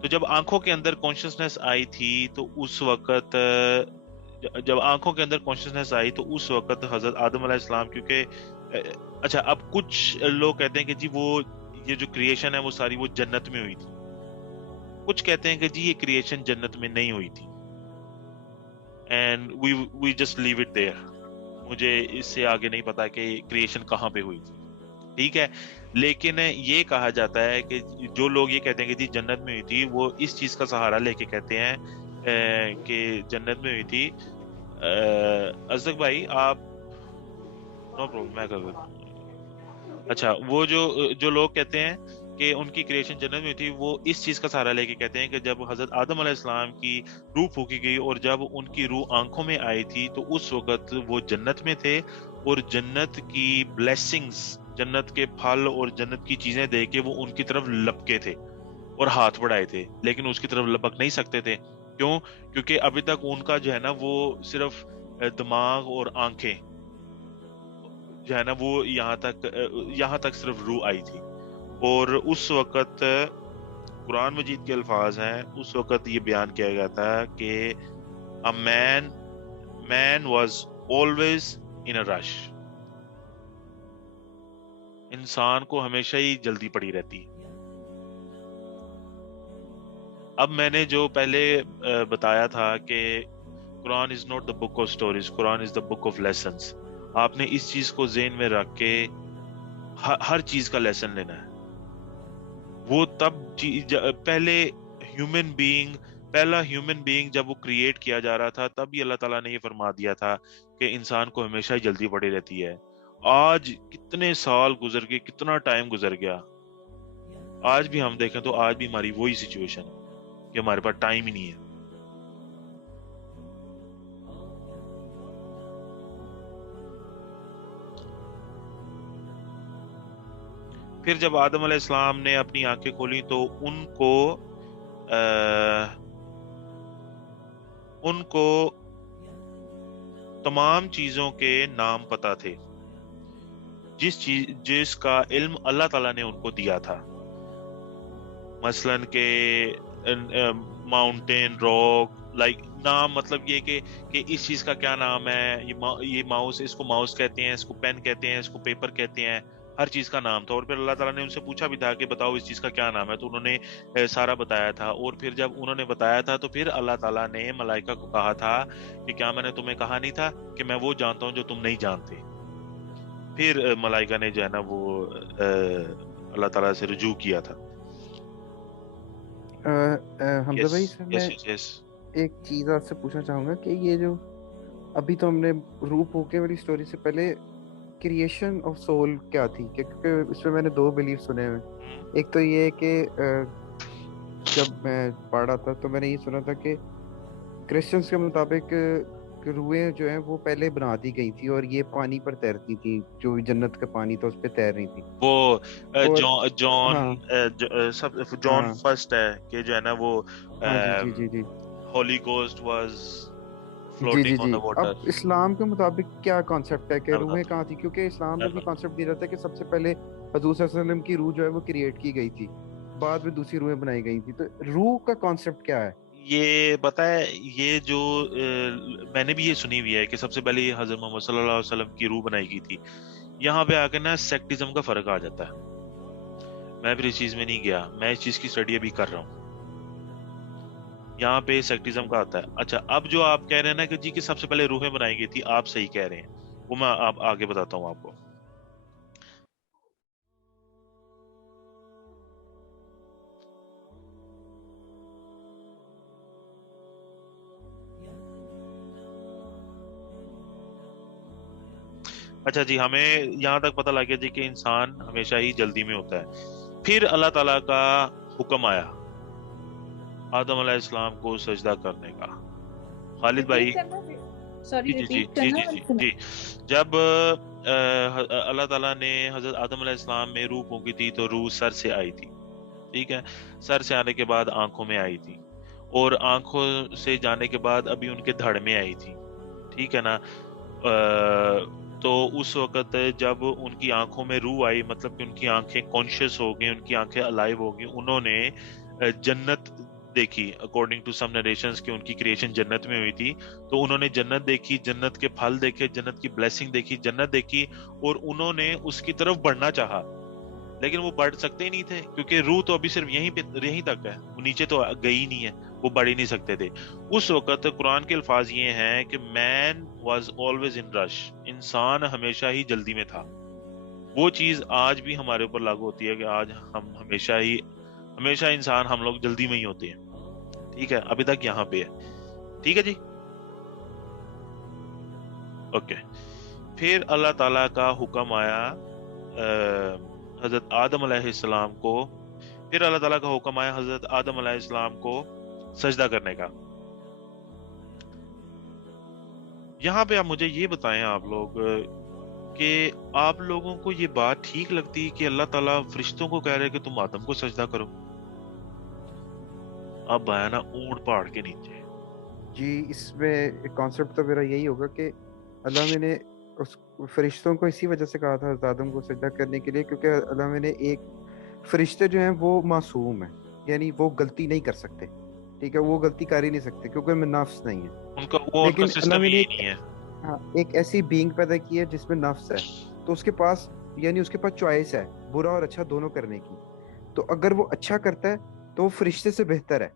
تو جب آنکھوں کے اندر کانشیسنیس آئی تھی تو اس وقت جب آنکھوں کے اندر کانشیسنیس آئی تو اس وقت حضرت آدم علیہ السلام، کیونکہ اچھا اب کچھ لوگ کہتے ہیں کہ جی وہ یہ جو کریشن ہے وہ ساری وہ جنت میں ہوئی تھی. کچھ کہتے ہیں کہ جی یہ کریشن جنت میں نہیں ہوئی تھی. And we just leave it there. مجھے اس سے آگے نہیں پتا کہ کریشن کہاں پہ ہوئی تھی. ٹھیک ہے، لیکن یہ کہا جاتا ہے کہ جو لوگ یہ کہتے ہیں کہ جی جنت میں ہوئی تھی، وہ اس چیز کا سہارا لے کے کہتے ہیں کہ جنت میں ہوئی تھی. ازدق بھائی آپ نو پرابلم، میں کر دیتا ہوں. اچھا، وہ جو لوگ کہتے ہیں کہ ان کی کریشن جنت میں ہوئی تھی، وہ اس چیز کا سہارا لے کے کہتے ہیں کہ جب حضرت آدم علیہ السلام کی روح پھونکی گئی اور جب ان کی روح آنکھوں میں آئی تھی تو اس وقت وہ جنت میں تھے، اور جنت کی بلیسنگز، جنت کے پھل اور جنت کی چیزیں دیکھ کے وہ ان کی طرف لپکے تھے اور ہاتھ بڑھائے تھے، لیکن اس کی طرف لپک نہیں سکتے تھے. کیوں؟ کیونکہ ابھی تک ان کا جو ہے نا وہ صرف دماغ اور آنکھیں جو ہے نا وہ یہاں تک صرف روح آئی تھی. اور اس وقت قرآن مجید کے الفاظ ہیں، اس وقت یہ بیان کیا گیا تھا کہ a man was always in a rush. انسان کو ہمیشہ ہی جلدی پڑی رہتی. اب میں نے جو پہلے بتایا تھا کہ Quran is not the book of stories, Quran is the book of lessons. آپ نے اس چیز کو ذہن میں رکھ کے ہر چیز کا لیسن لینا ہے. وہ تب پہلا ہیومن بینگ جب وہ کریٹ کیا جا رہا تھا تب ہی اللہ تعالیٰ نے یہ فرما دیا تھا کہ انسان کو ہمیشہ ہی جلدی پڑی رہتی ہے. آج کتنے سال گزر گئے، کتنا ٹائم گزر گیا، آج بھی ہم دیکھیں تو آج بھی ہماری وہی سچویشن ہے کہ ہمارے پاس ٹائم ہی نہیں ہے. پھر جب آدم علیہ السلام نے اپنی آنکھیں کھولی تو ان کو تمام چیزوں کے نام پتہ تھے جس کا علم اللہ تعالیٰ نے ان کو دیا تھا. مثلاً کہ ماؤنٹین، راک، لائک نام، مطلب یہ کہ اس چیز کا کیا نام ہے، یہ ماؤس، اس کو ماؤس کہتے ہیں، اس کو پین کہتے ہیں، اس کو پیپر کہتے ہیں. ہر چیز کا نام تھا. اور پھر اللہ تعالیٰ نے ان سے پوچھا بھی تھا کہ بتاؤ اس چیز کا کیا نام ہے، تو انہوں نے سارا بتایا تھا. اور پھر جب انہوں نے بتایا تھا تو پھر اللہ تعالیٰ نے ملائکہ کو کہا تھا کہ کیا میں نے تمہیں کہا نہیں تھا کہ میں وہ جانتا ہوں جو تم نہیں جانتے. پھر ملائکہ نے جو ہے نا وہ اللہ تعالیٰ سے رجوع کیا تھا. حمزہ بھائی سر، میں ایک چیز آپ سے پوچھنا چاہوں گا کہ یہ جو ابھی تو ہم نے روح پھونکے والی سٹوری سے پہلے کریشن آف سول کیا تھی، کیونکہ اس میں نے دو بلیف سنے ہوئے. ایک تو یہ کہ جب میں پڑھ رہا تھا تو میں نے یہ سنا تھا کہ کرسچنس کے مطابق روحیں جو ہیں وہ پہلے بنا دی گئی تھی اور یہ پانی پر تیرتی تھی، جو جنت کا پانی تھا اس پہ تیر رہی تھی. وہ جان فرسٹ ہے کہ جو ہے نا وہ ہولی گوسٹ واز جی جی floating on جی the water. اب اسلام کے مطابق کیا کانسیپٹ ہے کہ اب- روحیں کہاں تھی؟ کیونکہ اسلام میں بھی اب- کانسیپٹ یہ رہتا ہے کہ سب سے پہلے حضور صلی اللہ علیہ وسلم کی روح جو ہے وہ کریٹ کی گئی تھی، بعد میں دوسری روحیں بنائی گئی تھی، تو روح کا کانسیپٹ کیا ہے؟ یہ پتہ ہے، یہ جو میں نے بھی یہ سنی ہوئی ہے کہ سب سے پہلے حضرت محمد صلی اللہ علیہ وسلم کی روح بنائی گئی تھی. یہاں پہ آ کے نا سیکٹزم کا فرق آ جاتا ہے. میں پھر اس چیز میں نہیں گیا، میں اس چیز کی اسٹڈی ابھی کر رہا ہوں. یہاں پہ سیکٹزم کا آتا ہے. اچھا، اب جو آپ کہہ رہے ہیں نا کہ جی کہ سب سے پہلے روحیں بنائی گئی تھی، آپ صحیح کہہ رہے ہیں، وہ میں آپ آگے بتاتا ہوں آپ کو. اچھا جی، ہمیں یہاں تک پتہ لگ گیا جی کہ انسان ہمیشہ ہی جلدی میں ہوتا ہے. پھر اللہ تعالیٰ کا حکم آیا آدم علیہ السلام کو سجدہ کرنے کا. خالد بھائی، سوری جی جی ریپیٹ جی کرنا. جی جی جی جب اللہ تعالیٰ نے حضرت آدم علیہ السلام میں روح پھونکی تھی تو روح سر سے آئی تھی. ٹھیک ہے، سر سے آنے کے بعد آنکھوں میں آئی تھی، اور آنکھوں سے جانے کے بعد ابھی ان کے دھڑ میں آئی تھی. ٹھیک ہے نا. تو اس وقت جب ان کی آنکھوں میں روح آئی، مطلب کہ ان کی آنکھیں کانشیس ہو گئی، ان کی آنکھیں الائیو ہو گئی. انہوں نے جنت دیکھی اکارڈنگ ٹو سم نریشنز کہ ان کی کریشن جنت میں ہوئی تھی. تو انہوں نے جنت دیکھی، جنت کے پھل دیکھے، جنت کی بلیسنگ دیکھی، جنت دیکھی، اور انہوں نے اس کی طرف بڑھنا چاہا، لیکن وہ بڑھ سکتے ہی نہیں تھے کیونکہ روح تو ابھی صرف یہیں تک ہے، وہ نیچے تو گئی ہی نہیں ہے، وہ بڑھ ہی نہیں سکتے تھے. اس وقت قرآن کے الفاظ یہ ہیں کہ مین واز آلویز ان رش، انسان ہمیشہ ہی جلدی میں تھا. وہ چیز آج بھی ہمارے اوپر لاگو ہوتی ہے کہ آج ہم ہمیشہ انسان ہم لوگ جلدی میں ہی ہوتے ہیں. ٹھیک ہے، ابھی تک یہاں پہ ہے. ٹھیک ہے جی، اوکے. پھر اللہ تعالیٰ کا حکم آیا حضرت آدم علیہ السلام کو، پھر اللہ تعالیٰ کا حکم آیا حضرت آدم علیہ السلام کو سجدہ کرنے کا. یہاں پہ آپ مجھے یہ بتائیں آپ لوگ کہ آپ لوگوں کو یہ بات ٹھیک لگتی کہ اللہ تعالیٰ فرشتوں کو کہہ رہے کہ تم آدم کو سجدہ کرو؟ اب آیا نا اونٹ پہاڑ کے نیچے. جی اس میں ایک کانسیپٹ تو میرا یہی ہوگا کہ اللہ میں نے اس فرشتوں کو اسی وجہ سے کہا تھا حضرت آدم کو سجدہ کرنے کے لیے کیونکہ اللہ میں نے ایک فرشتے جو ہیں وہ معصوم ہیں، یعنی وہ غلطی نہیں کر سکتے. ٹھیک ہے، وہ غلطی کر ہی نہیں سکتے کیونکہ میں نفس نہیں ہے. ان کا لیکن اللہ سسٹم میں ہی نے نہیں ہے. ہاں ایک ایسی بینگ پیدا کی ہے جس میں نفس ہے، تو اس کے پاس یعنی اس کے پاس چوائس ہے برا اور اچھا دونوں کرنے کی. تو اگر وہ اچھا کرتا ہے تو وہ فرشتے سے بہتر ہے.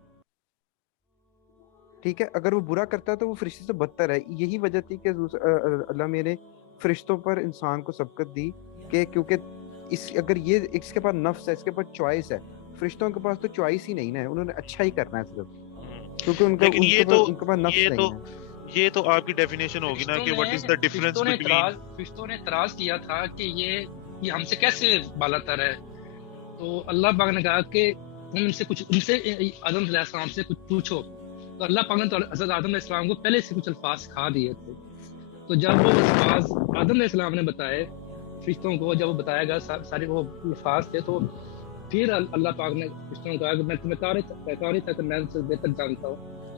ٹھیک ہے، اگر وہ برا کرتا ہے تو وہ فرشتے سے بدتر ہے. یہی وجہ تھی کہ اللہ میں نے فرشتوں پر انسان کو سبقت دی کہ کیونکہ اگر یہ اس کے پاس نفس ہے، اس کے پاس چوائس ہے. فرشتوں کے پاس تو چوائس ہی نہیں نا ہے، انہوں نے اچھا ہی کرنا ہے صرف، کیونکہ ان لیکن کے پاس نفس نہیں ہے. یہ تو آپ کی ڈیفینیشن ہوگی نا کہ what is the difference between. فرشتوں نے اعتراض کیا تھا کہ یہ ہم سے کیسے بالاتر ہے. تو اللہ پاک نے کہا کہ تم ان سے آدم علیہ السلام سے کچھ پوچھو. تو اللہ پاک نے حضرت آدم علیہ السلام کو پہلے سے کچھ الفاظ سکھا دیے تھے. تو جب وہ الفاظ آدم علیہ السلام نے بتائے فرشتوں کو، جب وہ بتایا گیا سارے وہ الفاظ تھے، تو پھر اللہ پاک نے فرشتوں کو کہا کہ میں تمہیں قاری تک میں سے بہتر جانتا ہوں.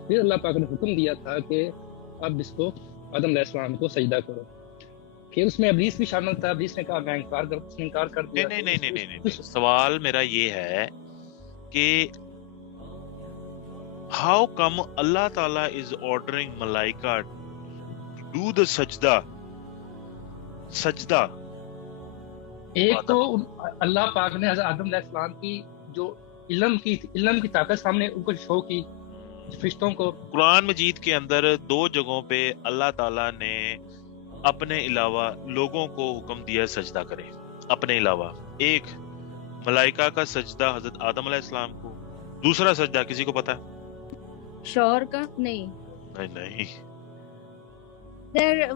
پھر اللہ پاک نے حکم دیا تھا کہ اب اس کو آدم علیہ السلام کو سجدہ کرو. پھر اس میں ابلیس بھی شامل تھا. ابلیس نے کہا میں انکار کر دیا. نہیں. سوال میرا یہ ہے کہ ہاؤ کم اللہ تعالیٰ از آرڈرنگ ملائکہ ٹو ڈو دا سجدہ. ایک تو اللہ پاک نے حضرت آدم علیہ السلام کی جو علم کی طاقت سامنے ان کو شو کی فرشتوں کو. قرآن مجید کے اندر 2 جگہوں پہ اللہ تعالیٰ نے اپنے علاوہ لوگوں کو حکم دیا سجدہ کرے اپنے علاوہ. ایک ملائکہ کا سجدہ حضرت آدم علیہ السلام کو، دوسرا سجدہ کسی کو پتا ہے؟ شوہر کا نہیں.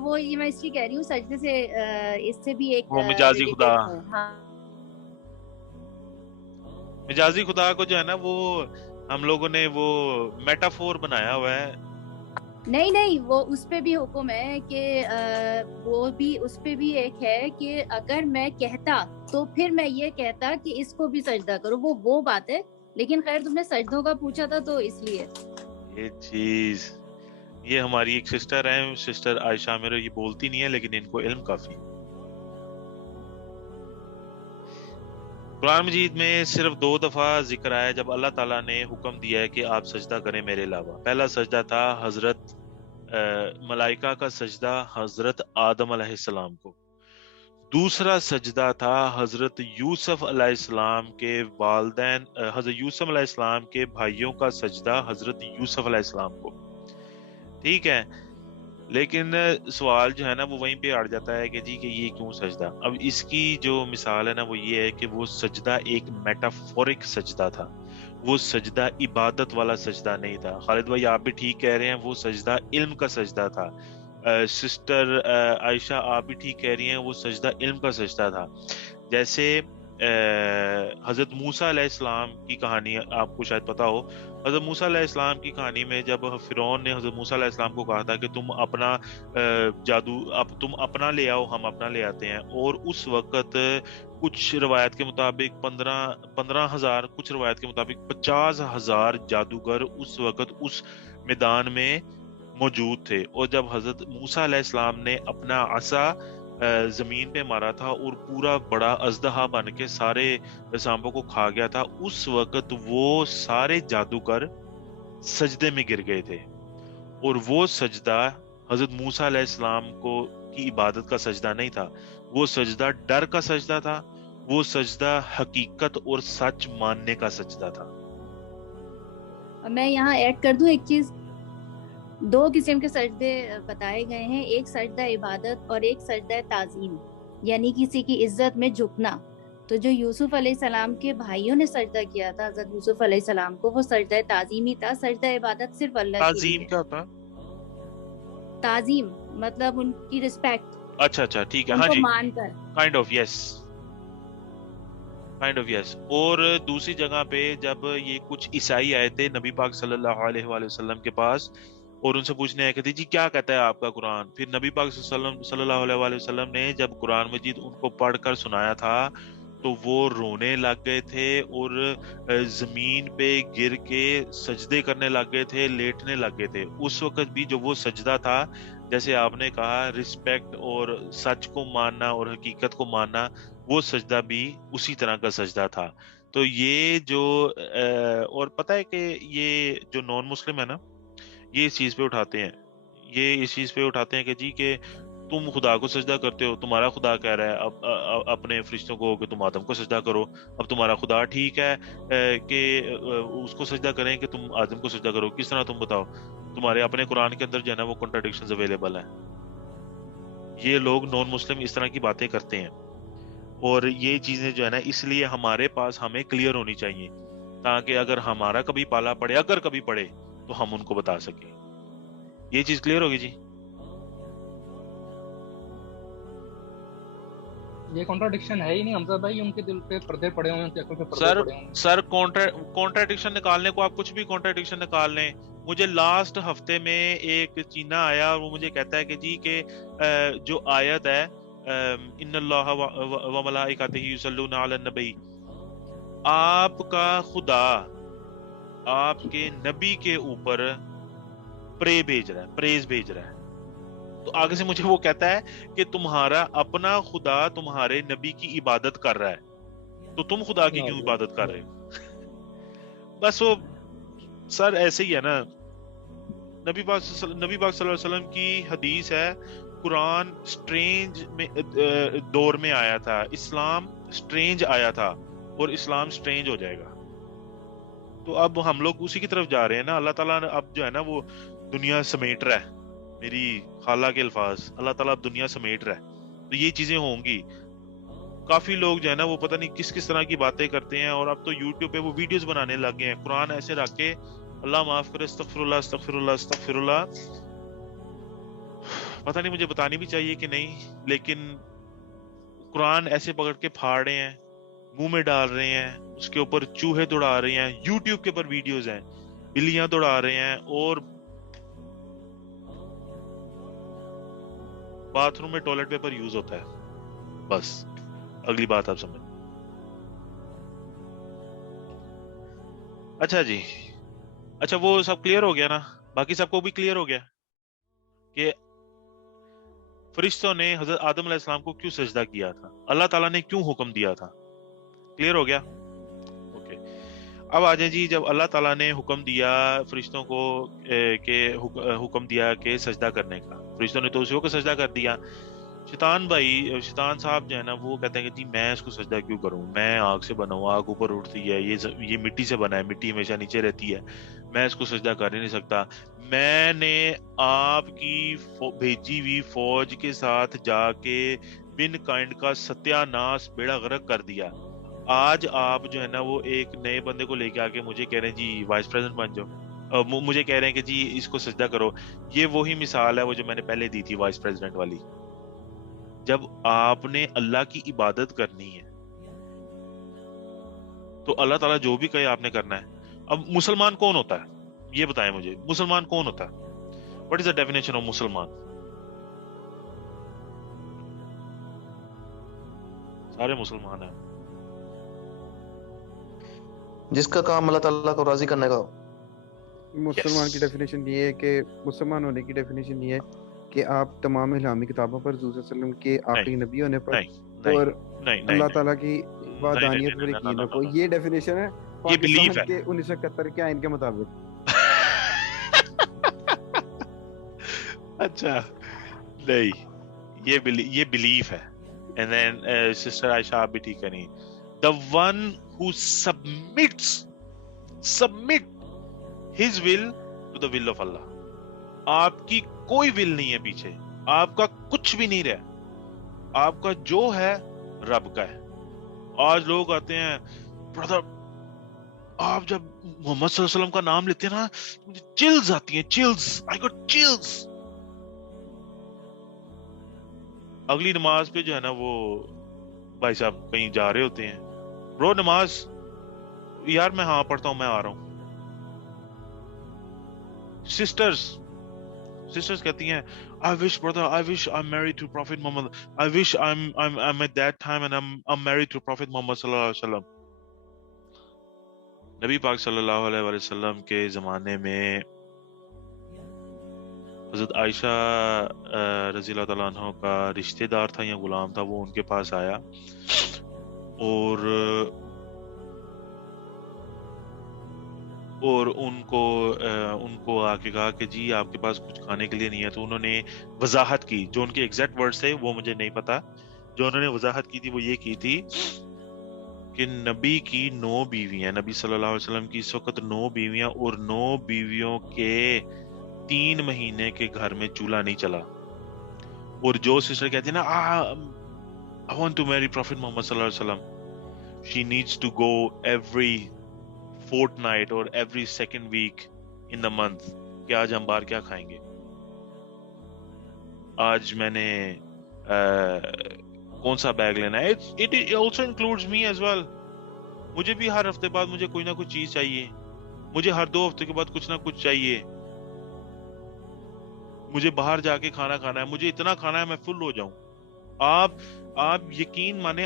وہ یہ میں اس لیے کہہ رہی ہوں سجدے سے اس سے بھی ایک وہ مجازی خدا. ہاں مجازی خدا کو جو ہے نا وہ ہم لوگوں نے وہ میٹافور بنایا ہوا ہے. نہیں وہ اس پہ بھی حکم ہے کہ وہ بھی اس پہ بھی ایک ہے کہ اگر میں کہتا تو پھر میں یہ کہتا کہ اس کو بھی سجدہ کرو، وہ بات ہے. لیکن خیر تم نے سجدوں کا پوچھا تھا تو اس لیے یہ چیز یہ ہماری ایک سسٹر ہیں، سسٹر عائشہ میرے، یہ بولتی نہیں ہے لیکن ان کو علم کافی. قرآن مجید میں صرف 2 دفعہ ذکر آیا جب اللہ تعالیٰ نے حکم دیا ہے کہ آپ سجدہ کریں میرے علاوہ. پہلا سجدہ تھا حضرت ملائکہ کا سجدہ حضرت آدم علیہ السلام کو. دوسرا سجدہ تھا حضرت یوسف علیہ السلام کے والدین، حضرت یوسف علیہ السلام کے بھائیوں کا سجدہ حضرت یوسف علیہ السلام کو. ٹھیک ہے، لیکن سوال جو ہے نا وہ وہیں پہ اڑ جاتا ہے کہ جی کہ یہ کیوں سجدہ. اب اس کی جو مثال ہے نا وہ یہ ہے کہ وہ سجدہ ایک میٹافورک سجدہ تھا، وہ سجدہ عبادت والا سجدہ نہیں تھا. خالد بھائی آپ بھی ٹھیک کہہ رہے ہیں، وہ سجدہ علم کا سجدہ تھا. سسٹر عائشہ آپ بھی ٹھیک کہہ رہی ہیں، وہ سجدہ علم کا سجدہ تھا. جیسے حضرت موسیٰ علیہ السلام کی کہانی آپ کو شاید پتا ہو. حضرت موسیٰ علیہ السلام کی کہانی میں جب فرعون نے حضرت موسیٰ علیہ السلام کو کہا تھا کہ تم اپنا جادو تم اپنا لے آؤ، ہم اپنا لے آتے ہیں، اور اس وقت کچھ روایت کے مطابق 15,000، کچھ روایت کے مطابق 50,000 جادوگر اس وقت اس میدان میں موجود تھے. اور جب حضرت موسیٰ علیہ السلام نے اپنا عصا زمین پہ مارا تھا اور پورا بڑا اژدہا بن کے سارے سانپوں کو کھا گیا تھا، اس وقت وہ سارے جادوگر سجدے میں گر گئے تھے. اور وہ سجدہ حضرت موسیٰ علیہ السلام کو کی عبادت کا سجدہ نہیں تھا، وہ سجدہ ڈر کا سجدہ تھا، وہ سجدہ حقیقت اور سچ ماننے کا سجدہ تھا. میں یہاں ایڈ کر دوں ایک چیز، 2 قسم کے سجدے بتائے گئے ہیں، ایک سجدہ عبادت اور ایک سجدہ تعظیم، یعنی کسی کی عزت میں جھکنا. تو جو یوسف علیہ السلام کے بھائیوں نے سجدہ کیا تھا حضرت یوسف علیہ السلام کو، وہ سجدہ تعظیمی تھا. سجدہ عبادت صرف اللہ کے تعظیم لیے. کیا ہوتا؟ تعظیم مطلب ان کی رسپیکٹ، اچھا ٹھیک ہے، ان ہاں کو جی، مان کر. Kind of yes. اور دوسری جگہ پہ جب یہ کچھ عیسائی آئے تھے نبی پاک صلی اللہ علیہ وآلہ وسلم کے پاس اور ان سے پوچھنے آئے کہ جی کیا کہتا ہے آپ کا قرآن، پھر نبی پاک صلی اللہ علیہ وآلہ وسلم نے جب قرآن مجید ان کو پڑھ کر سنایا تھا تو وہ رونے لگ گئے تھے اور زمین پہ گر کے سجدے کرنے لگ گئے تھے، لیٹنے لگ گئے تھے. اس وقت بھی جو وہ سجدہ تھا، جیسے آپ نے کہا رسپیکٹ اور سچ کو ماننا اور حقیقت کو ماننا، وہ سجدہ بھی اسی طرح کا سجدہ تھا. تو یہ جو اور پتہ ہے کہ یہ جو نان مسلم ہے نا، یہ اس چیز پہ اٹھاتے ہیں کہ جی کہ تم خدا کو سجدہ کرتے ہو، تمہارا خدا کہہ رہا ہے اب اپنے فرشتوں کو کہ تم آدم کو سجدہ کرو. اب تمہارا خدا ٹھیک ہے کہ اس کو سجدہ کریں کہ تم آدم کو سجدہ کرو. کس طرح تم بتاؤ؟ تمہارے اپنے قرآن کے اندر جو ہے نا وہ کنٹراڈکشنز اویلیبل ہیں. یہ لوگ نان مسلم اس طرح کی باتیں کرتے ہیں، اور یہ چیزیں جو ہے نا اس لیے ہمارے پاس ہمیں کلیئر ہونی چاہیے، تاکہ اگر ہمارا کبھی پالا پڑے، اگر کبھی پڑے، تو ہم ان کو بتا سکیں. یہ چیز کلیئر ہوگی جی؟ یہ کنٹراڈکشن ہے ہی نہیں حمزہ بھائی، ان کے دل پہ پردے پڑے ہوئے ہیں، ان کی آنکھوں پہ پردے سر پڑے ہوئے ہیں. سر کانٹراڈکشن نکالنے کو آپ کچھ بھی کانٹراڈکشن نکال لیں. مجھے لاسٹ ہفتے میں ایک چینا آیا اور وہ مجھے کہتا ہے کہ جی کہ جو آیت ہے ان اللہ و ملائکتہ یصلون علی النبی، آپ کا خدا آپ کے نبی کے اوپر پریز بھیج رہا ہے. تو آگے سے مجھے وہ کہتا ہے کہ تمہارا اپنا خدا تمہارے نبی کی عبادت کر رہا ہے، تو تم خدا کی کیوں عبادت کر رہے ہو؟ بس وہ سر ایسے ہی ہے نا. نبی پاک صلی اللہ علیہ وسلم کی حدیث ہے، قرآن سٹرینج میں دور میں آیا تھا، اسلام سٹرینج آیا تھا، اور اسلام سٹرینج ہو جائے گا. تو اب ہم لوگ اسی کی طرف جا رہے ہیں نا. اللہ تعالیٰ اب جو ہے نا وہ دنیا سمیٹ رہا ہے، میری خالہ کے الفاظ، اللہ تعالیٰ اب دنیا سمیٹ رہا ہے. تو یہ چیزیں ہوں گی. کافی لوگ جو ہے نا وہ پتہ نہیں کس طرح کی باتیں کرتے ہیں، اور اب تو یوٹیوب پہ وہ ویڈیوز بنانے لگ گئے ہیں قرآن ایسے رکھ کے، اللہ معاف کرے، استغفر اللہ استغفر اللہ استغفر اللہ. پتہ نہیں مجھے بتانی بھی چاہیے کہ نہیں، لیکن قرآن ایسے پکڑ کے پھاڑ رہے ہیں، منہ میں ڈال رہے ہیں، اس کے اوپر چوہے دوڑا رہے ہیں. یوٹیوب کے اوپر ویڈیوز ہیں، بلیاں دوڑا رہے ہیں، اور باتھ روم میں ٹوائلٹ پیپر یوز ہوتا ہے. بس اگلی بات آپ سمجھ. اچھا جی، اچھا وہ سب کلیئر ہو گیا نا؟ باقی سب کو بھی کلیئر ہو گیا؟ کہ فرشتوں نے حضرت آدم علیہ السلام کو کیوں سجدہ کیا تھا, اللہ تعالیٰ نے کیوں حکم دیا تھا. کلیئر ہو گیا؟ اوکے. اب آ جائیں جی, جب اللہ تعالیٰ نے حکم دیا فرشتوں کو کہ حکم دیا کہ سجدہ کرنے کا, فرشتوں نے تو اسی کو سجدہ کر دیا. شیطان صاحب جو ہے نا وہ کہتے ہیں کہ جی میں اس کو سجدہ کیوں کروں, میں آگ سے بنا ہوں, آگ اوپر اٹھتی ہے, یہ مٹی سے بنا ہے, مٹی ہمیشہ نیچے رہتی ہے, میں اس کو سجدہ کر ہی نہیں سکتا. میں نے آپ کی بھیجی ہوئی فوج کے ساتھ جا کے بن کائنڈ کا ستیہ ناس بیڑا غرق کر دیا. آج آپ جو ہے نا وہ ایک نئے بندے کو لے کے آ کے مجھے کہہ رہے ہیں جی وائس پریزیڈنٹ بن جاؤ, مجھے کہہ رہے ہیں کہ جی اس کو سجدہ کرو. یہ وہی مثال ہے وہ جو میں نے پہلے دی تھی وائس پریزیڈنٹ والی. جب آپ نے اللہ کی عبادت کرنی ہے تو اللہ تعالیٰ جو بھی کہے آپ نے کرنا ہے. اب مسلمان کون ہوتا ہے یہ بتائیں مجھے, مسلمان کون ہوتا ہے؟ What is the definition of مسلمان؟ سارے مسلمان ہیں. جس کا کام اللہ تعالیٰ کو راضی کرنے کا ہو. مسلمان کی ڈیفینیشن یہ ہے کہ مسلمان ہونے کی ڈیفینیشن یہ ہے کہ آپ تمام اسلامی کتابوں پر حضور صلی اللہ علیہ وسلم کے آخری نبی ہونے پر اور اللہ تعالیٰ کی وحدانیت پر یقین رکھو. یہ ڈیفینیشن ہے یہ بلیف ہے 1971 کے آئین کے مطابق. اچھا نہیں, یہ بلیف ہے. اینڈ دین سسٹر عائشہ آپ بھی ٹھیک ہے نہیں, the one who submit his will to the will of Allah. آپ کی کوئی ول نہیں ہے پیچھے, آپ کا کچھ بھی نہیں رہا, آپ کا جو ہے رب کا ہے. آج لوگ آتے ہیں برادر, آپ جب محمد صلی اللہ علیہ وسلم کا نام لیتے ہیں نا مجھے چلز آتی ہیں, I got chills. اگلی نماز پہ جو ہے نا وہ بھائی صاحب کہیں جا رہے ہوتے ہیں, برو نماز یار میں ہاں پڑھتا ہوں, میں آ رہا ہوں. سسٹرز کہتی ہیں I wish brother, I wish I'm married to Prophet Muhammad, I wish I'm at that time and I'm married to Prophet Muhammad sallallahu alaihi wasallam. نبی پاک صلی اللہ علیہ وسلم کے زمانے میں حضرت عائشہ رضی اللہ تعالیٰ عنہ کا رشتہ دار تھا یا غلام تھا, وہ ان کے پاس آیا اور ان کو آ کے کہا کہ جی آپ کے پاس کچھ کھانے کے لیے نہیں ہے. تو انہوں نے وضاحت کی, جو ان کے ایگزیکٹ ورڈز تھے وہ مجھے نہیں پتا, جو انہوں نے وضاحت کی تھی وہ یہ کی تھی کہ نبی کی 9 بیویاں, نبی صلی اللہ علیہ وسلم کی اس وقت 9 بیویاں, اور 9 بیویوں کے 3 مہینے کے گھر میں چولہا نہیں چلا. اور جو سسٹر کہتی ہے نا I want to marry Prophet Muhammad صلی اللہ علیہ وسلم, she needs to go every fortnight or every second week in the month کہ آج ہم باہر کیا کھائیں گے, آج میں نے کون سا بیگ لینا ہے. It also includes me as well. مجھے بھی ہر ہفتے بعد مجھے کوئی نہ کوئی چیز چاہیے, مجھے ہر 2 ہفتے کے بعد کچھ نہ کچھ چاہیے, مجھے باہر جا کے کھانا کھانا ہے, مجھے اتنا کھانا ہے میں فل ہو جاؤں. آپ یقین مانیں,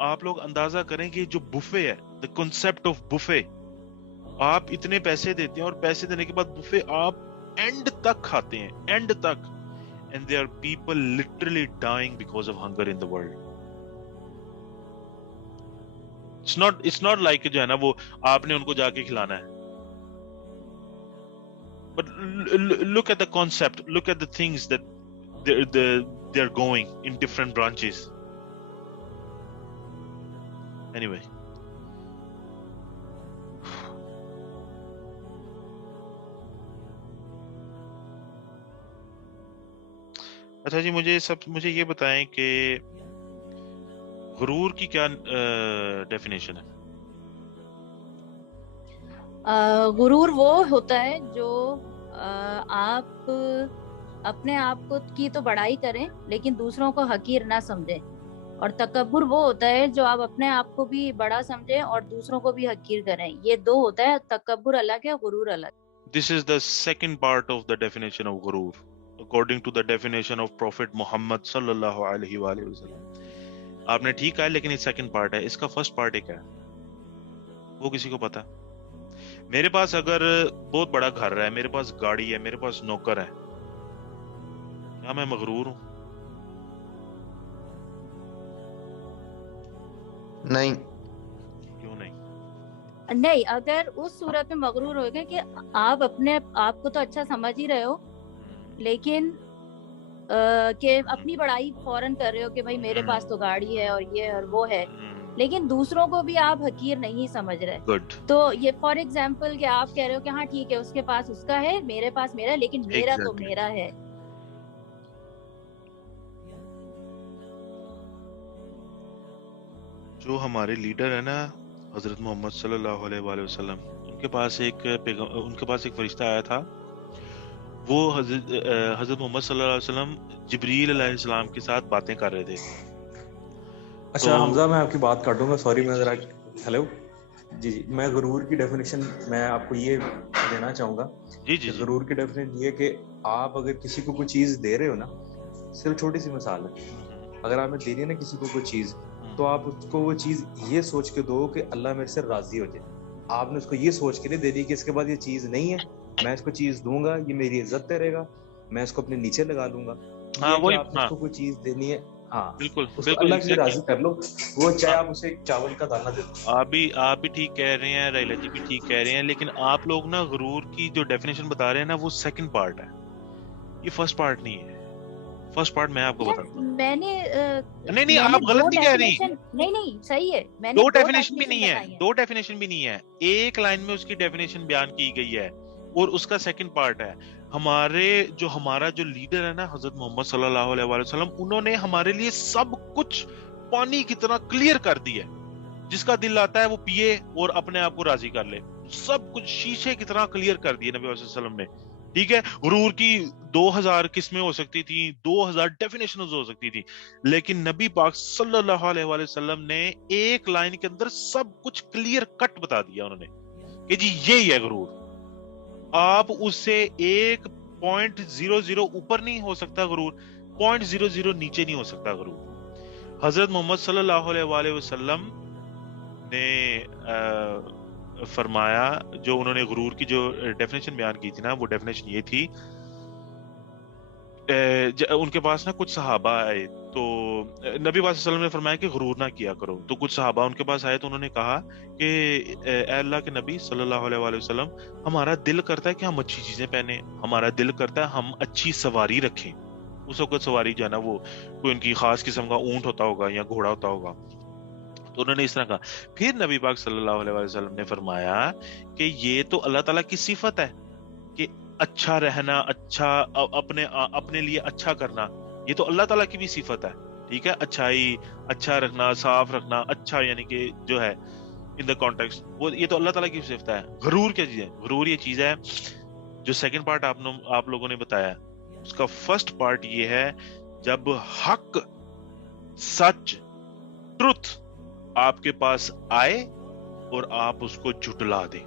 آپ لوگ اندازہ کریں کہ جو بفے ہے, the concept of buffet, آپ اتنے پیسے دیتے ہیں اور پیسے دینے کے بعد بفے آپ اینڈ تک کھاتے ہیں, اینڈ تک, and there are people literally dying because of hunger in the world. It's not like جو ہے نا وہ آپ نے ان کو جا کے کھلانا ہے. But look at the concept, look at the things that they're going in different branches. Anyway. اچھا جی, مجھے یہ بتائیں کہ غرور کی کیا ڈیفینیشن ہے؟ غرور وہ ہوتا ہے جو آپ اپنے آپ کو کی تو بڑائی کریں لیکن دوسروں کو حقیر نہ سمجھیں, اور تکبر وہ ہوتا ہے جو آپ اپنے آپ کو بھی بڑا سمجھیں اور دوسروں کو بھی حقیر کریں. یہ 2 ہوتا ہے, تکبر الگ ہے, غرور الگ. This is the second part of the definition of غرور according to the definition of Prophet Muhammad صلی اللہ علیہ وآلہ وسلم. آپ نے ٹھیک کہا, لیکن یہ سیکنڈ پارٹ ہے. اس کا فرسٹ پارٹ کیا ہے وہ کسی کو پتا؟ میرے پاس اگر بہت بڑا گھر ہے, میرے پاس گاڑی ہے, میرے پاس نوکر ہے, کیا میں مغرور ہوں؟ نہیں کیوں نہیں؟ نہیں، اگر اس صورت میں مغرور ہو گئے کہ آپ اپنے آپ کو تو اچھا سمجھ ہی رہے ہو، لیکن کہ اپنی بڑائی فوراً کر رہے ہو کہ بھائی میرے پاس تو گاڑی ہے اور یہ اور وہ ہے، لیکن دوسروں کو بھی آپ حقیر نہیں سمجھ رہے. گڈ. تو یہ فار ایگزامپل کہ آپ کہہ رہے ہو کہ ہاں ٹھیک ہے اس کے پاس اس کا ہے، میرے پاس میرا، لیکن میرا تو Exactly. میرا ہے. جو ہمارے لیڈر ہیں نا حضرت محمد صلی اللہ علیہ وآلہ وسلم، ان کے پاس ایک فرشتہ آیا تھا. وہ حضرت محمد صلی اللہ علیہ وسلم جبریل علیہ السلام کے ساتھ باتیں کر رہے تھے. اچھا حمزہ، میں آپ کی بات کاٹوں گا، سوری. میں ذرا ہیلو جی میں غرور کی ڈیفینیشن میں آپ کو یہ دینا چاہوں گا. جی. غرور کی ڈیفینیشن یہ کہ آپ اگر کسی کو کوئی چیز دے رہے ہو نا، صرف چھوٹی سی مثال ہے، اگر آپ نے دینی ہے نا کسی کو کوئی چیز، تو آپ اس کو وہ چیز یہ سوچ کے دو کہ اللہ میرے سے راضی ہو جائے. آپ نے اس کو یہ سوچ کے نہیں دے دی کہ اس کے بعد یہ چیز نہیں ہے، میں اس کو چیز دوں گا، یہ میری عزت کرے گا، میں اس کو اپنے نیچے لگا لوں گا. آپ نے اس کو کوئی چیز دینی ہے، ہاں بالکل اس کو اللہ کے لیے راضی کر لو، وہ چاہے آپ اسے چاول کا دانہ دے دو. آپ بھی ٹھیک کہہ رہے ہیں، ریلا جی بھی ٹھیک کہہ رہے ہیں، لیکن آپ لوگ نا غرور کی جو ڈیفینیشن بتا رہے ہیں نا وہ سیکنڈ پارٹ ہے، یہ فرسٹ پارٹ نہیں ہے. فرسٹ پارٹ میں آپ کو بتاتا ہوں. میں نے نہیں آپ غلط نہیں کہہ رہی. نہیں صحیح ہے، میں نے دو ڈیفینیشن بھی نہیں ہے، بتائی ہیں. دو ڈیفینیشن بھی نہیں ہے، ایک لائن میں اس کی ڈیفینیشن بیان کی گئی ہے اور اس کا سیکنڈ پارٹ ہے. ہمارا جو لیڈر ہے نا حضرت محمد صلی اللہ علیہ وآلہ وسلم، انہوں نے ہمارے لیے سب کچھ پانی کی طرح کلیئر کر دیا ہے. جس کا دل آتا ہے وہ پیے اور اپنے آپ کو راضی کر لے. سب کچھ شیشے کی طرح کلیئر کر دیا نبی صلی اللہ علیہ وسلم نے. ٹھیک ہے، غرور کی 2000 قسمیں ہو سکتی تھی، 2000 ڈیفینیشنز ہو سکتی تھی، لیکن نبی پاک صلی اللہ علیہ وآلہ وسلم نے ایک لائن کے اندر سب کچھ کلیئر کٹ بتا دیا انہوں نے کہ جی یہی ہے غرور. آپ اس سے 1.00 اوپر نہیں ہو سکتا غرور، 0.00 نیچے نہیں ہو سکتا غرور. حضرت محمد صلی اللہ علیہ وآلہ وسلم نے فرمایا، جو انہوں نے غرور کی جو ڈیفینیشن بیان کی تھی نا، وہ ڈیفینیشن یہ تھی، ان کے پاس نا کچھ صحابہ آئے تو نبی صلی اللہ علیہ وسلم نے فرمایا کہ غرور نہ کیا کرو. تو کچھ صحابہ ان کے پاس آئے تو انہوں نے کہا کہ اے اللہ کے نبی صلی اللہ علیہ وآلہ وسلم، ہمارا دل کرتا ہے کہ ہم اچھی چیزیں پہنیں، ہمارا دل کرتا ہے ہم اچھی سواری رکھیں. اس وقت سواری جو ہے نا وہ کوئی ان کی خاص قسم کا اونٹ ہوتا ہوگا یا گھوڑا ہوتا ہوگا. تو انہوں نے اس طرح کہا. پھر نبی پاک صلی اللہ علیہ وآلہ وسلم نے فرمایا کہ یہ تو اللہ تعالیٰ کی صفت ہے کہ اچھا رہنا، اچھا اپنے لیے اچھا کرنا، یہ تو اللہ تعالیٰ کی بھی صفت ہے. ٹھیک ہے، اچھائی، اچھا رکھنا، صاف رکھنا، اچھا یعنی کہ جو ہے ان دا کانٹیکسٹ، وہ یہ تو اللہ تعالیٰ کی صفت ہے. غرور کیا چیز ہے؟ غرور یہ چیز ہے جو سیکنڈ پارٹ آپ لوگوں نے بتایا، اس کا فرسٹ پارٹ یہ ہے جب حق، سچ، ٹروتھ آپ کے پاس آئے اور آپ اس کو جھٹلا دیں،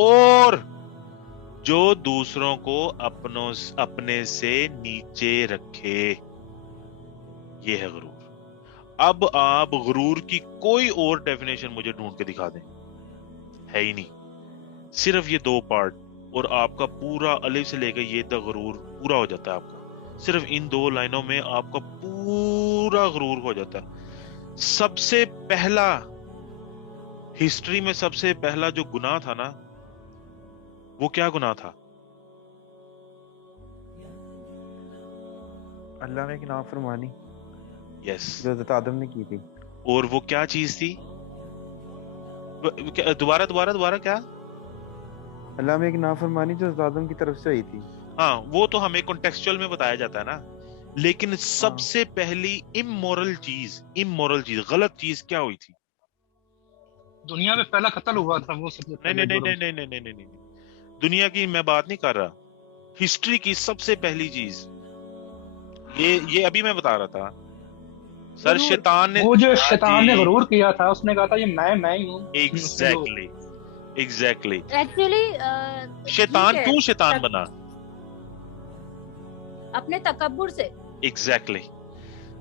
اور جو دوسروں کو اپنے سے نیچے رکھے، یہ ہے غرور. اب آپ غرور کی کوئی اور ڈیفینیشن مجھے ڈھونڈ کے دکھا دیں، ہے ہی نہیں. صرف یہ دو پارٹ اور آپ کا پورا الف سے لے کے یہ تک غرور پورا ہو جاتا ہے. آپ کا صرف ان دو لائنوں میں آپ کا پورا غرور ہو جاتا ہے. سب سے پہلا ہسٹری میں سب سے پہلا جو گناہ تھا نا، وہ کیا گناہ تھا؟ اللہ میں کی نافرمانی. یس، جو حضرت آدم نے کی تھی. اور وہ کیا چیز تھی؟ دوبارہ کیا؟ اللہ میں کی نافرمانی جو حضرت آدم کی طرف سے ہوئی تھی. ہاں، وہ تو ہمیں کنٹیکسچوئل میں بتایا جاتا ہے نا، لیکن سب سے پہلی امورل چیز، غلط چیز کیا ہوئی تھی؟ دنیا میں پہلا قتل ہوا تھا، وہ سب سے پہلے. نہیں، دنیا کی میں بات نہیں کر رہا، ہسٹری کی سب سے پہلی چیز یہ ابھی میں بتا رہا تھا سر. شیطان نے، وہ جو شیطان نے غرور کیا تھا، اس نے کہا تھا یہ میں ہی ہوں. ایگزیکٹلی ایکچولی شیطان کیوں شیطان بنا؟ اپنے تکبر سے. ایگزیکٹلی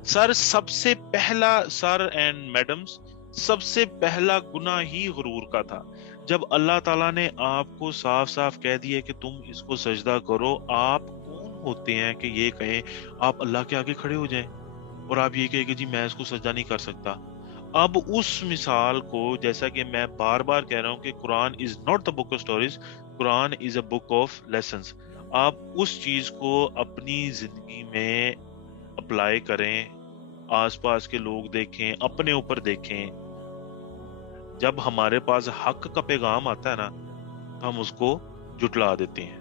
سر. سب سے پہلا، سر اینڈ میڈمز، سب سے پہلا گناہ ہی غرور کا تھا. جب اللہ تعالیٰ نے آپ کو صاف صاف کہہ دیا کہ تم اس کو سجدہ کرو، آپ کون ہوتے ہیں کہ یہ کہیں آپ اللہ کے آگے کھڑے ہو جائیں اور آپ یہ کہیں کہ جی میں اس کو سجدہ نہیں کر سکتا. اب اس مثال کو, جیسا کہ میں بار بار کہہ رہا ہوں کہ Quran is not the book of stories, Quran is a book of lessons. آپ اس چیز کو اپنی زندگی میں اپلائی کریں, آس پاس کے لوگ دیکھیں, اپنے اوپر دیکھیں. جب ہمارے پاس حق کا پیغام آتا ہے نا تو ہم اس کو جٹلا دیتے ہیں.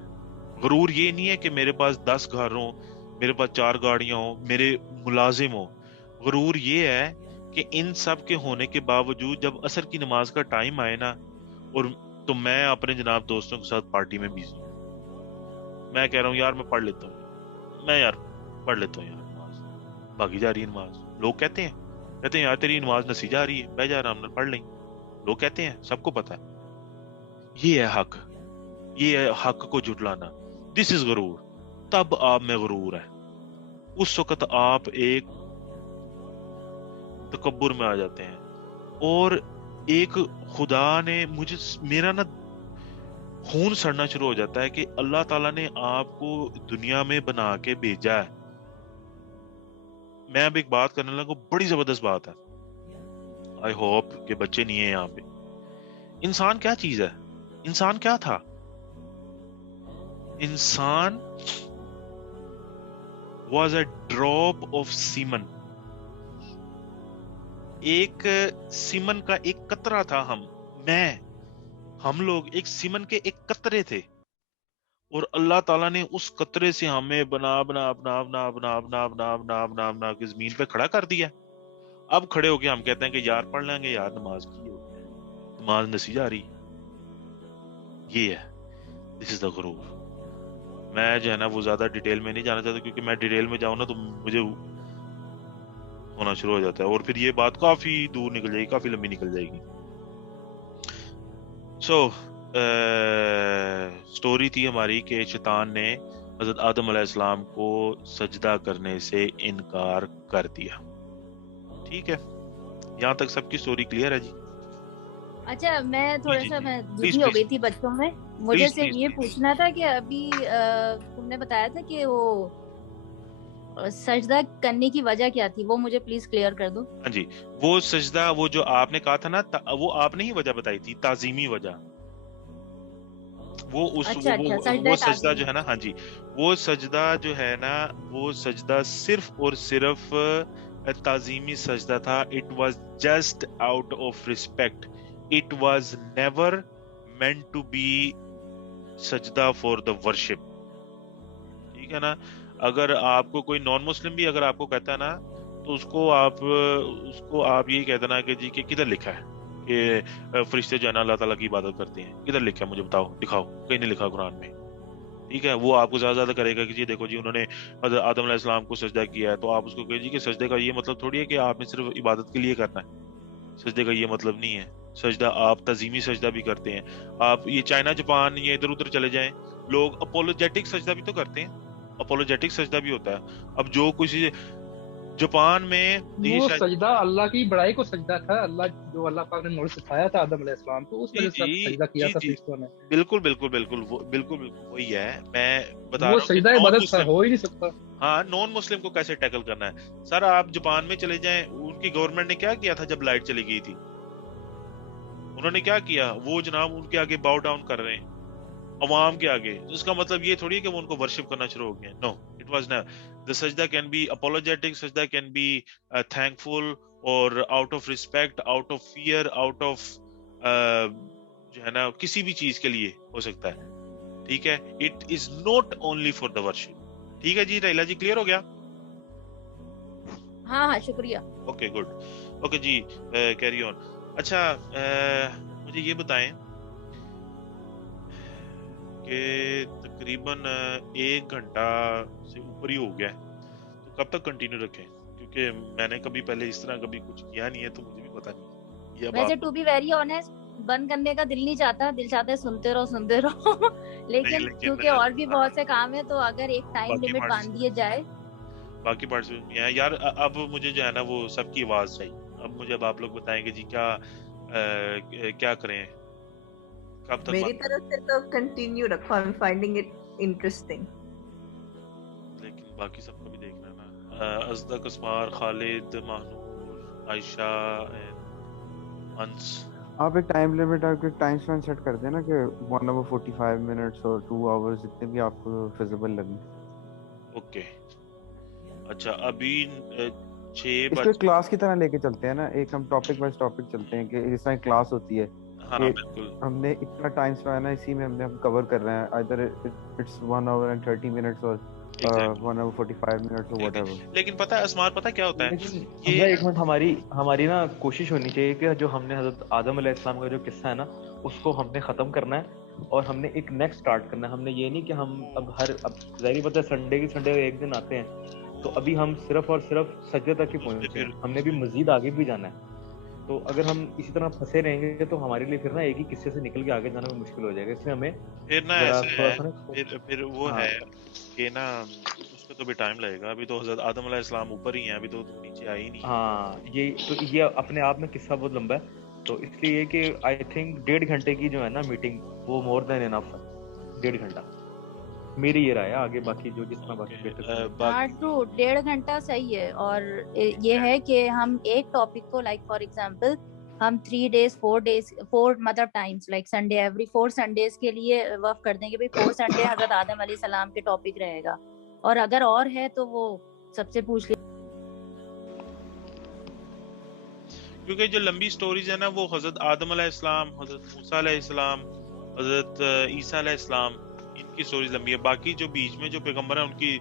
غرور یہ نہیں ہے کہ میرے پاس 10 گھر ہوں, میرے پاس 4 گاڑیاں ہوں, میرے ملازم ہوں. غرور یہ ہے کہ ان سب کے ہونے کے باوجود جب عصر کی نماز کا ٹائم آئے نا, اور تو میں اپنے جناب دوستوں کے ساتھ پارٹی میں بزی ہوں. میں کہہ رہا ہوں یار میں پڑھ لیتا ہوں, میں یار پڑھ لیتا ہوں یار نماز, باقی جا رہی ہے نماز. لوگ کہتے ہیں یار تیری نماز نسی جا رہی ہے, بہ جا آرام سے پڑھ لیں. لوگ کہتے ہیں, سب کو پتا ہے. یہ ہے حق, یہ ہے حق کو جھٹلانا. دس از غرور. تب آپ میں غرور ہے. اس وقت آپ ایک تکبر میں آ جاتے ہیں. اور ایک خدا نے مجھے, میرا نا خون سڑنا شروع ہو جاتا ہے کہ اللہ تعالیٰ نے آپ کو دنیا میں بنا کے بھیجا ہے. میں اب ایک بات کرنے لگا, بڑی زبردست بات ہے. آئی ہوپ کہ بچے نہیں ہیں یہاں پہ. انسان کیا چیز ہے؟ انسان کیا تھا؟ انسان واز اے ڈراپ آف سیمن. ایک سیمن کا ایک قطرہ تھا. ہم لوگ ایک سیمن کے ایک قطرے تھے, اور اللہ تعالیٰ نے اس قطرے سے ہمیں بنا بنا بنا بنا بنا بنا بنا بنا بنا بنا کے زمین پہ کھڑا کر دیا. اب کھڑے ہو کے ہم کہتے ہیں کہ یار پڑھ لیں گے یار, نماز کی نماز نسی جا رہی. یہ ہے, دس از دا غرور. میں جو ہے نا وہ زیادہ ڈیٹیل میں نہیں جانا چاہتا, کیونکہ میں ڈیٹیل میں جاؤں نا تو مجھے ہونا شروع ہو جاتا ہے, اور پھر یہ بات کافی دور نکل جائے گی, کافی لمبی نکل جائے گی. سو سٹوری تھی ہماری کہ شیطان نے حضرت آدم علیہ السلام کو سجدہ کرنے سے انکار کر دیا. ٹھیک ہے, یہاں تک سب کی سٹوری کلیئر ہے جی؟ اچھا میں تھوڑا جی سا جی میں پلیز دھیمی ہو پلیز گئی تھی بچوں میں. مجھے پلیز صرف پلیز یہ پلیز. پوچھنا تھا کہ ابھی تم نے بتایا تھا کہ وہ سجدہ کرنے کی وجہ کیا تھی, وہ مجھے پلیز کلیئر کر دو. ہاں جی, وہ سجدہ, وہ جو آپ نے کہا تھا نا, وہ آپ نے ہی وجہ بتائی تھی, تعظیمی وجہ. وہ اس اچھا اچھا, سجدہ وہ سجدہ تعظیم. جو ہے نا, ہاں جی, وہ سجدہ جو ہے نا, وہ سجدہ صرف اور صرف تعظیمی سجدہ تھا. It was just out of respect. It was never meant to be سجدہ فار دا ورشپ. ٹھیک ہے نا. اگر آپ کو کوئی نان مسلم بھی اگر آپ کو کہتا ہے نا, تو اس کو آپ یہی کہتے نا کہ جی کہ کدھر لکھا ہے کہ فرشتے جو ہے نا اللہ تعالیٰ کی عبادت کرتے ہیں, کدھر لکھا ہے مجھے بتاؤ, دکھاؤ, کہیں نہیں لکھا قرآن میں. ٹھیک ہے, وہ آپ کو زیادہ زیادہ کرے گا کہ جی دیکھو جی انہوں نے حضرت آدم علیہ السلام کو سجدہ کیا ہے, تو آپ اس کو کہے جی کہ سجدے کا یہ مطلب تھوڑی ہے کہ آپ نے صرف عبادت کے لیے کرنا ہے. سجدے کا یہ مطلب نہیں ہے. سجدہ آپ تعظیمی سجدہ بھی کرتے ہیں. آپ یہ چائنا جاپان یہ ادھر ادھر چلے جائیں, لوگ اپولوجیٹک سجدہ بھی تو کرتے ہیں. اپولوجیٹک سجدہ بھی ہوتا ہے. اب جو کسی جاپان میں یہ وہ شاید سجدہ اللہ کی بڑائی کو سجدہ تھا. اللہ پاک نے نور سکھایا تھا آدم علیہ السلام کو, اس جی وجہ سے جی سجدہ کیا جی تھا جی فرشتوں نے. بالکل بالکل بالکل بالکل وہی ہے. میں بتا وہ رہا ہوں کہ سجدہ نان عبادت مسلم, ہو ہی نہیں سکتا. ہاں نان مسلم کو کیسے ٹیکل کرنا ہے. سر آپ جاپان میں چلے جائیں, ان کی گورنمنٹ نے کیا کیا تھا جب لائٹ چلی گئی تھی؟ انہوں نے کیا کیا؟ وہ جناب ان کے آگے باؤ ڈاؤن کر رہے ہیں عوام کے آگے. اس کا مطلب یہ تھوڑی ہے کہ وہ ان کو ورشپ کرنا شروع ہو گئے. No, it was not. The sajda can be apologetic, sajda can be thankful or out of respect, out of fear, out of جو ہے نا کسی بھی چیز کے لیے ہو سکتا ہے. ٹھیک ہے, it is not only for the worship. ٹھیک ہے جی, ریلا جی کلیئر ہو گیا؟ ہاں ہاں شکریہ. Okay good. اوکے جی, کیری آن. اچھا مجھے یہ بتائیں کہ تقریباً 1 گھنٹہ سے اوپر ہی ہو گیا ہے, تو کب تک کنٹینیو رکھیں؟ کیونکہ میں نے کبھی پہلے اس طرح کبھی کچھ کیا نہیں ہے, تو مجھے بھی پتہ نہیں. یہ ویسے ٹو بی ویری آنیسٹ بند کرنے کا دل نہیں چاہتا, دل چاہتا ہے سنتے رہو لیکن کیونکہ اور بھی بہت سے کام ہیں, تو اگر ایک ٹائم لمٹ باندھ دیے جائے. باقی پارٹس یار اب مجھے جو ہے نا وہ سب کی آواز چاہیے. اب مجھے اب آپ لوگ بتائیں گے جی کیا کریں, کب تک میری طرف سے تو کنٹینیو رکھو. I'm finding it interesting. لیکن باقی سب کو بھی دیکھنا ہے نا. ازدق، اسمار، خالد، ماہنور، عائشہ، انس. آپ ایک ٹائم لمٹ، آپ ایک ٹائم اسپین سیٹ کر دیں نا کہ 1 hour 45 منٹس اور 2 hours جتنے بھی آپ کو فیزیبل لگیں. اوکے. اچھا ابھی 6 اس کو بج. ایک کلاس کی طرح لے کے چلتے ہیں نا، ایک ہم ٹاپک وائز ٹاپک چلتے ہیں کہ جس طرح کلاس ہوتی ہے ہاں کہ بالکل. ہم نے اتنا ٹائم اسپین ہے، اسی میں ہم کور کر رہے ہیں، ادھر اٹس 1 hour and 30 minutes اور 1 hour 45 minutes or whatever. لیکن پتہ ہے اسمار، پتہ کیا ہوتا ہے لیکن یہ حمزہ ایک منٹ، ہماری نا کوشش ہونی چاہیے کہ جو ہم نے حضرت آدم علیہ السلام کا جو قصہ ہے نا اس کو ہم نے ختم کرنا ہے اور ہم نے ایک نیکسٹ سٹارٹ کرنا ہے. ہم نے یہ نہیں کہ ہم اب ظاہری بات ہے سنڈے کی سنڈے ایک دن آتے ہیں تو ابھی ہم صرف اور صرف سجدے تک ہی پہنچے ہیں، ہم نے بھی مزید آگے بھی جانا ہے. تو اگر ہم اسی طرح پھنسے رہیں گے تو ہمارے لیے پھر نا ایک ہی قصے سے نکل کے آگے جانا میں مشکل ہو جائے گا. اس لیے ہمیں پھر نا ذرا ایسے تھوڑا ہے، سا نا پھر وہ ہاں ہے کہ نا اس پہ تو بھی ٹائم لگے گا. ابھی تو حضرت آدم علیہ السلام اوپر ہی ہیں، ابھی تو نیچے آئی نہیں. ہاں یہ اپنے آپ میں قصہ بہت لمبا ہے. تو اس لیے کہ آئی تھنک 1.5 گھنٹے کی جو ہے نا میٹنگ وہ مور دین انف ہے. 1.5 گھنٹہ میری یہ رائے ہے. آگے باقی جو جس طرح باقی بہتر سمجھیں. ہاں ٹرو، 1.5 گھنٹہ صحیح ہے. اور یہ ہے کہ ہم ایک ٹاپک کو لائک فار ایگزامپل ہم 3 days 4 days 4 مطلب Times like Sunday every 4 Sundays کے لیے وقف کر دیں گے. 4 Sunday حضرت آدم علیہ السلام کے ٹاپک رہے گا، اور اگر اور ہے تو وہ سب سے پوچھ لیں. کیونکہ جو لمبی سٹوریز ہے نا وہ حضرت آدم علیہ السلام، حضرت موسیٰ علیہ السلام، حضرت عیسیٰ علیہ السلام، ان کی سٹوریز لمبی ہے. باقی جو بیچ میں جو پیغمبر ہیں ان کی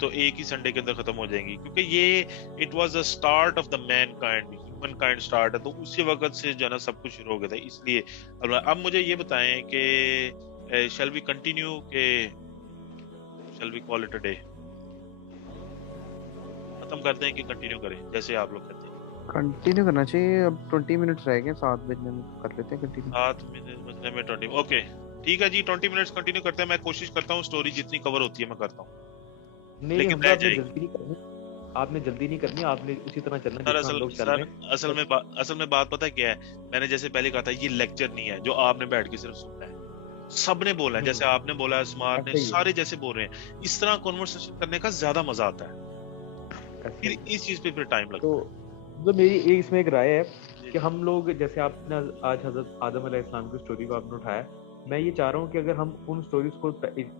تو ایک ہی سنڈے کے اندر ختم ہو جائیں گی. کیونکہ یہ it was a start of the mankind, humankind start ہے. تو اسی وقت سے جو ہے نا سب کچھ شروع ہو گیا تھا. اس لیے اب مجھے یہ بتائیں کہ شیل وی کنٹینیو کہ shall we call it a day? ختم کر دیں کہ کنٹینیو کریں جیسے آپ لوگ کہتے ہیں؟ کنٹینیو کرنا چاہیے. اب 20 منٹس رہ گئے، 7 بجنے میں کر لیتے ہیں کنٹینیو. 7 بجنے میں 20. اوکے ٹھیک ہے جی، 20 منٹس کنٹینیو کرتے ہیں. میں کوشش کرتا ہوں سٹوری جتنی کور ہوتی ہے میں کرتا ہوں، نہیں لیکن حمزہ رہ آپ نے جائے جلدی نہیں کرنی، آپ نے جلدی نہیں کرنی، آپ نے اسی طرح چلنا سر. جس طرح ہم لوگ چل رہے ہیں. اصل میں بات پتہ کیا ہے، میں نے جیسے پہلے کہا تھا یہ لیکچر نہیں ہے جو آپ نے بیٹھ کے صرف سننا ہے. سب نے بولا ہے، جیسے آپ نے بولا، اسمار نے، سارے جیسے بول رہے ہیں. اس طرح کنورسیشن کرنے کا زیادہ مزہ آتا ہے. پھر اس چیز پہ پھر ٹائم لگتا ہے. تو میری اس میں ایک رائے ہے کہ ہم لوگ جیسے آپ نے آج حضرت آدم علیہ السلام کی سٹوری کو آپ نے اٹھایا، میں یہ چاہ رہا ہوں کہ اگر ہم ان سٹوریز کو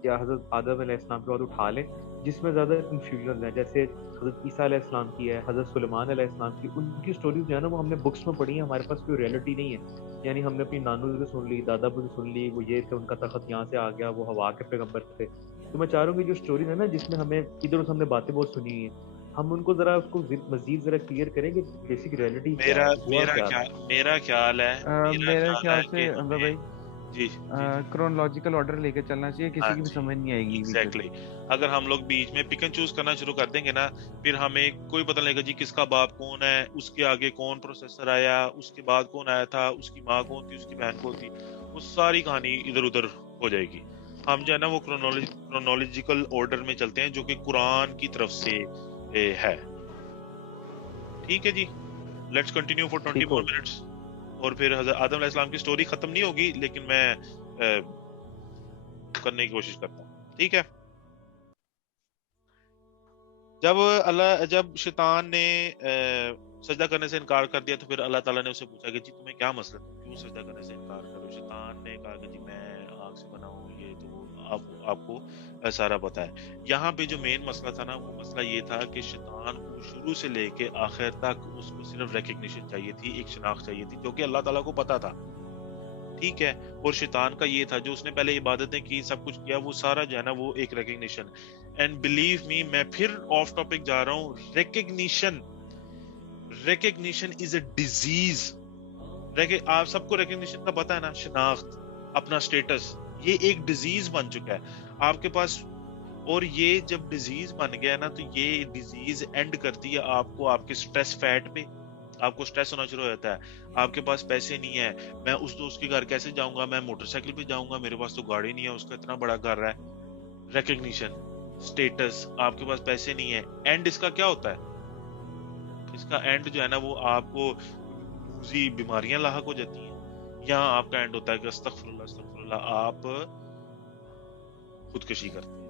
یا حضرت آدم علیہ السلام کے بعد اٹھا لیں جس میں زیادہ کنفیوژن ہے، جیسے حضرت عیسیٰ علیہ السلام کی ہے، حضرت سلیمان علیہ السلام کی، ان کی سٹوریز جو ہے نا وہ ہم نے بکس میں پڑھی ہیں، ہمارے پاس کوئی ریئلٹی نہیں ہے. یعنی ہم نے اپنی نانو سے سن لی، دادا سے سن لی، وہ یہ تھے، ان کا تخت یہاں سے آ گیا، وہ ہوا کے پیغمبر تھے. تو میں چاہ رہا ہوں کہ جو سٹوریز ہے نا جس میں ہمیں ادھر ادھر ہم نے باتیں بہت سنی ہوئی ہیں، ہم ان کو ذرا اس کو مزید ذرا کلیئر کریں کہ بیسک ریئلٹی کیا ہے. میرا خیال ہے میرے خیال سے کہ حمزہ بھائی جی کرونالوجیکل آرڈر لے کے چلنا چاہیے، کسی کی بھی سمجھ نہیں آئے گی. ایگزیکٹلی. اگر ہم لوگ بیچ میں پک اینڈ چوز کرنا شروع کر دیں گے نا، پھر ہمیں کوئی پتہ نہیں لگے گا جی کس کا باپ کون ہے، اس کے آگے کون پروسیسر آیا، اس کے بعد کون آیا تھا، اس کی ماں کون تھی، اس کی بہن کون تھی. وہ ساری کہانی ادھر ادھر ہو جائے گی. ہم جو ہے نا وہ کرونالوجیکل آرڈر میں چلتے ہیں جو کہ قرآن کی طرف سے ہے. ٹھیک ہے جی، let's continue for 20 more minutes. اور پھر حضرت آدم علیہ السلام کی سٹوری ختم نہیں ہوگی، لیکن میں کرنے کی کوشش کرتا ہوں. ٹھیک ہے. جب شیطان نے سجدہ کرنے سے انکار کر دیا تو پھر اللہ تعالیٰ نے اسے پوچھا کہ جی تمہیں کیا مسئلہ ہے، کیوں سجدہ کرنے سے انکار کرو؟ شیطان نے کہا کہ جی میں آگ سے بنا ہوں، یہ تو آپ کو سارا پتا ہے. یہاں پہ جو مین مسئلہ تھا نا، وہ مسئلہ یہ تھا کہ شیطان کو شروع سے لے کے آخر تک اس کو صرف ریکگنیشن چاہیے تھی، ایک شناخت چاہیے تھی، جو کہ اللہ تعالیٰ کو پتا تھا. ٹھیک ہے. اور شیطان کا یہ تھا جو اس نے پہلے عبادتیں کی، سب کچھ کیا، وہ سارا جو ہے نا وہ ایک ریکگنیشن. اینڈ بلیو می، میں پھر آف ٹاپک جا رہا ہوں. Recognition is a disease. آپ سب کو ریکگنیشن کا پتا ہے نا، شناخت، اپنا سٹیٹس، یہ ایک ڈیزیز بن چکا ہے آپ کے پاس. اور یہ جب ڈیزیز بن گیا نا تو یہ ڈیزیز اینڈ کرتی ہے آپ کو آپ کے سٹریس فیٹ پہ. آپ کو سٹریس ہونا شروع ہو جاتا ہے. آپ کے پاس پیسے نہیں ہے، میں اس دوست کے گھر کیسے جاؤں گا، میں موٹر سائیکل پہ جاؤں گا، میرے پاس تو گاڑی نہیں ہے، اس کا اتنا بڑا گھر ہے. ریکگنیشن، سٹیٹس، آپ کے پاس پیسے نہیں ہے. اینڈ اس کا کیا ہوتا ہے؟ اس کا اینڈ جو ہے نا وہ آپ کو روزی بیماریاں لاحق ہو جاتی ہیں. یہاں آپ کا اینڈ ہوتا ہے کہ استغفر اللہ استغفر اللہ، آپ خودکشی کرتے ہیں.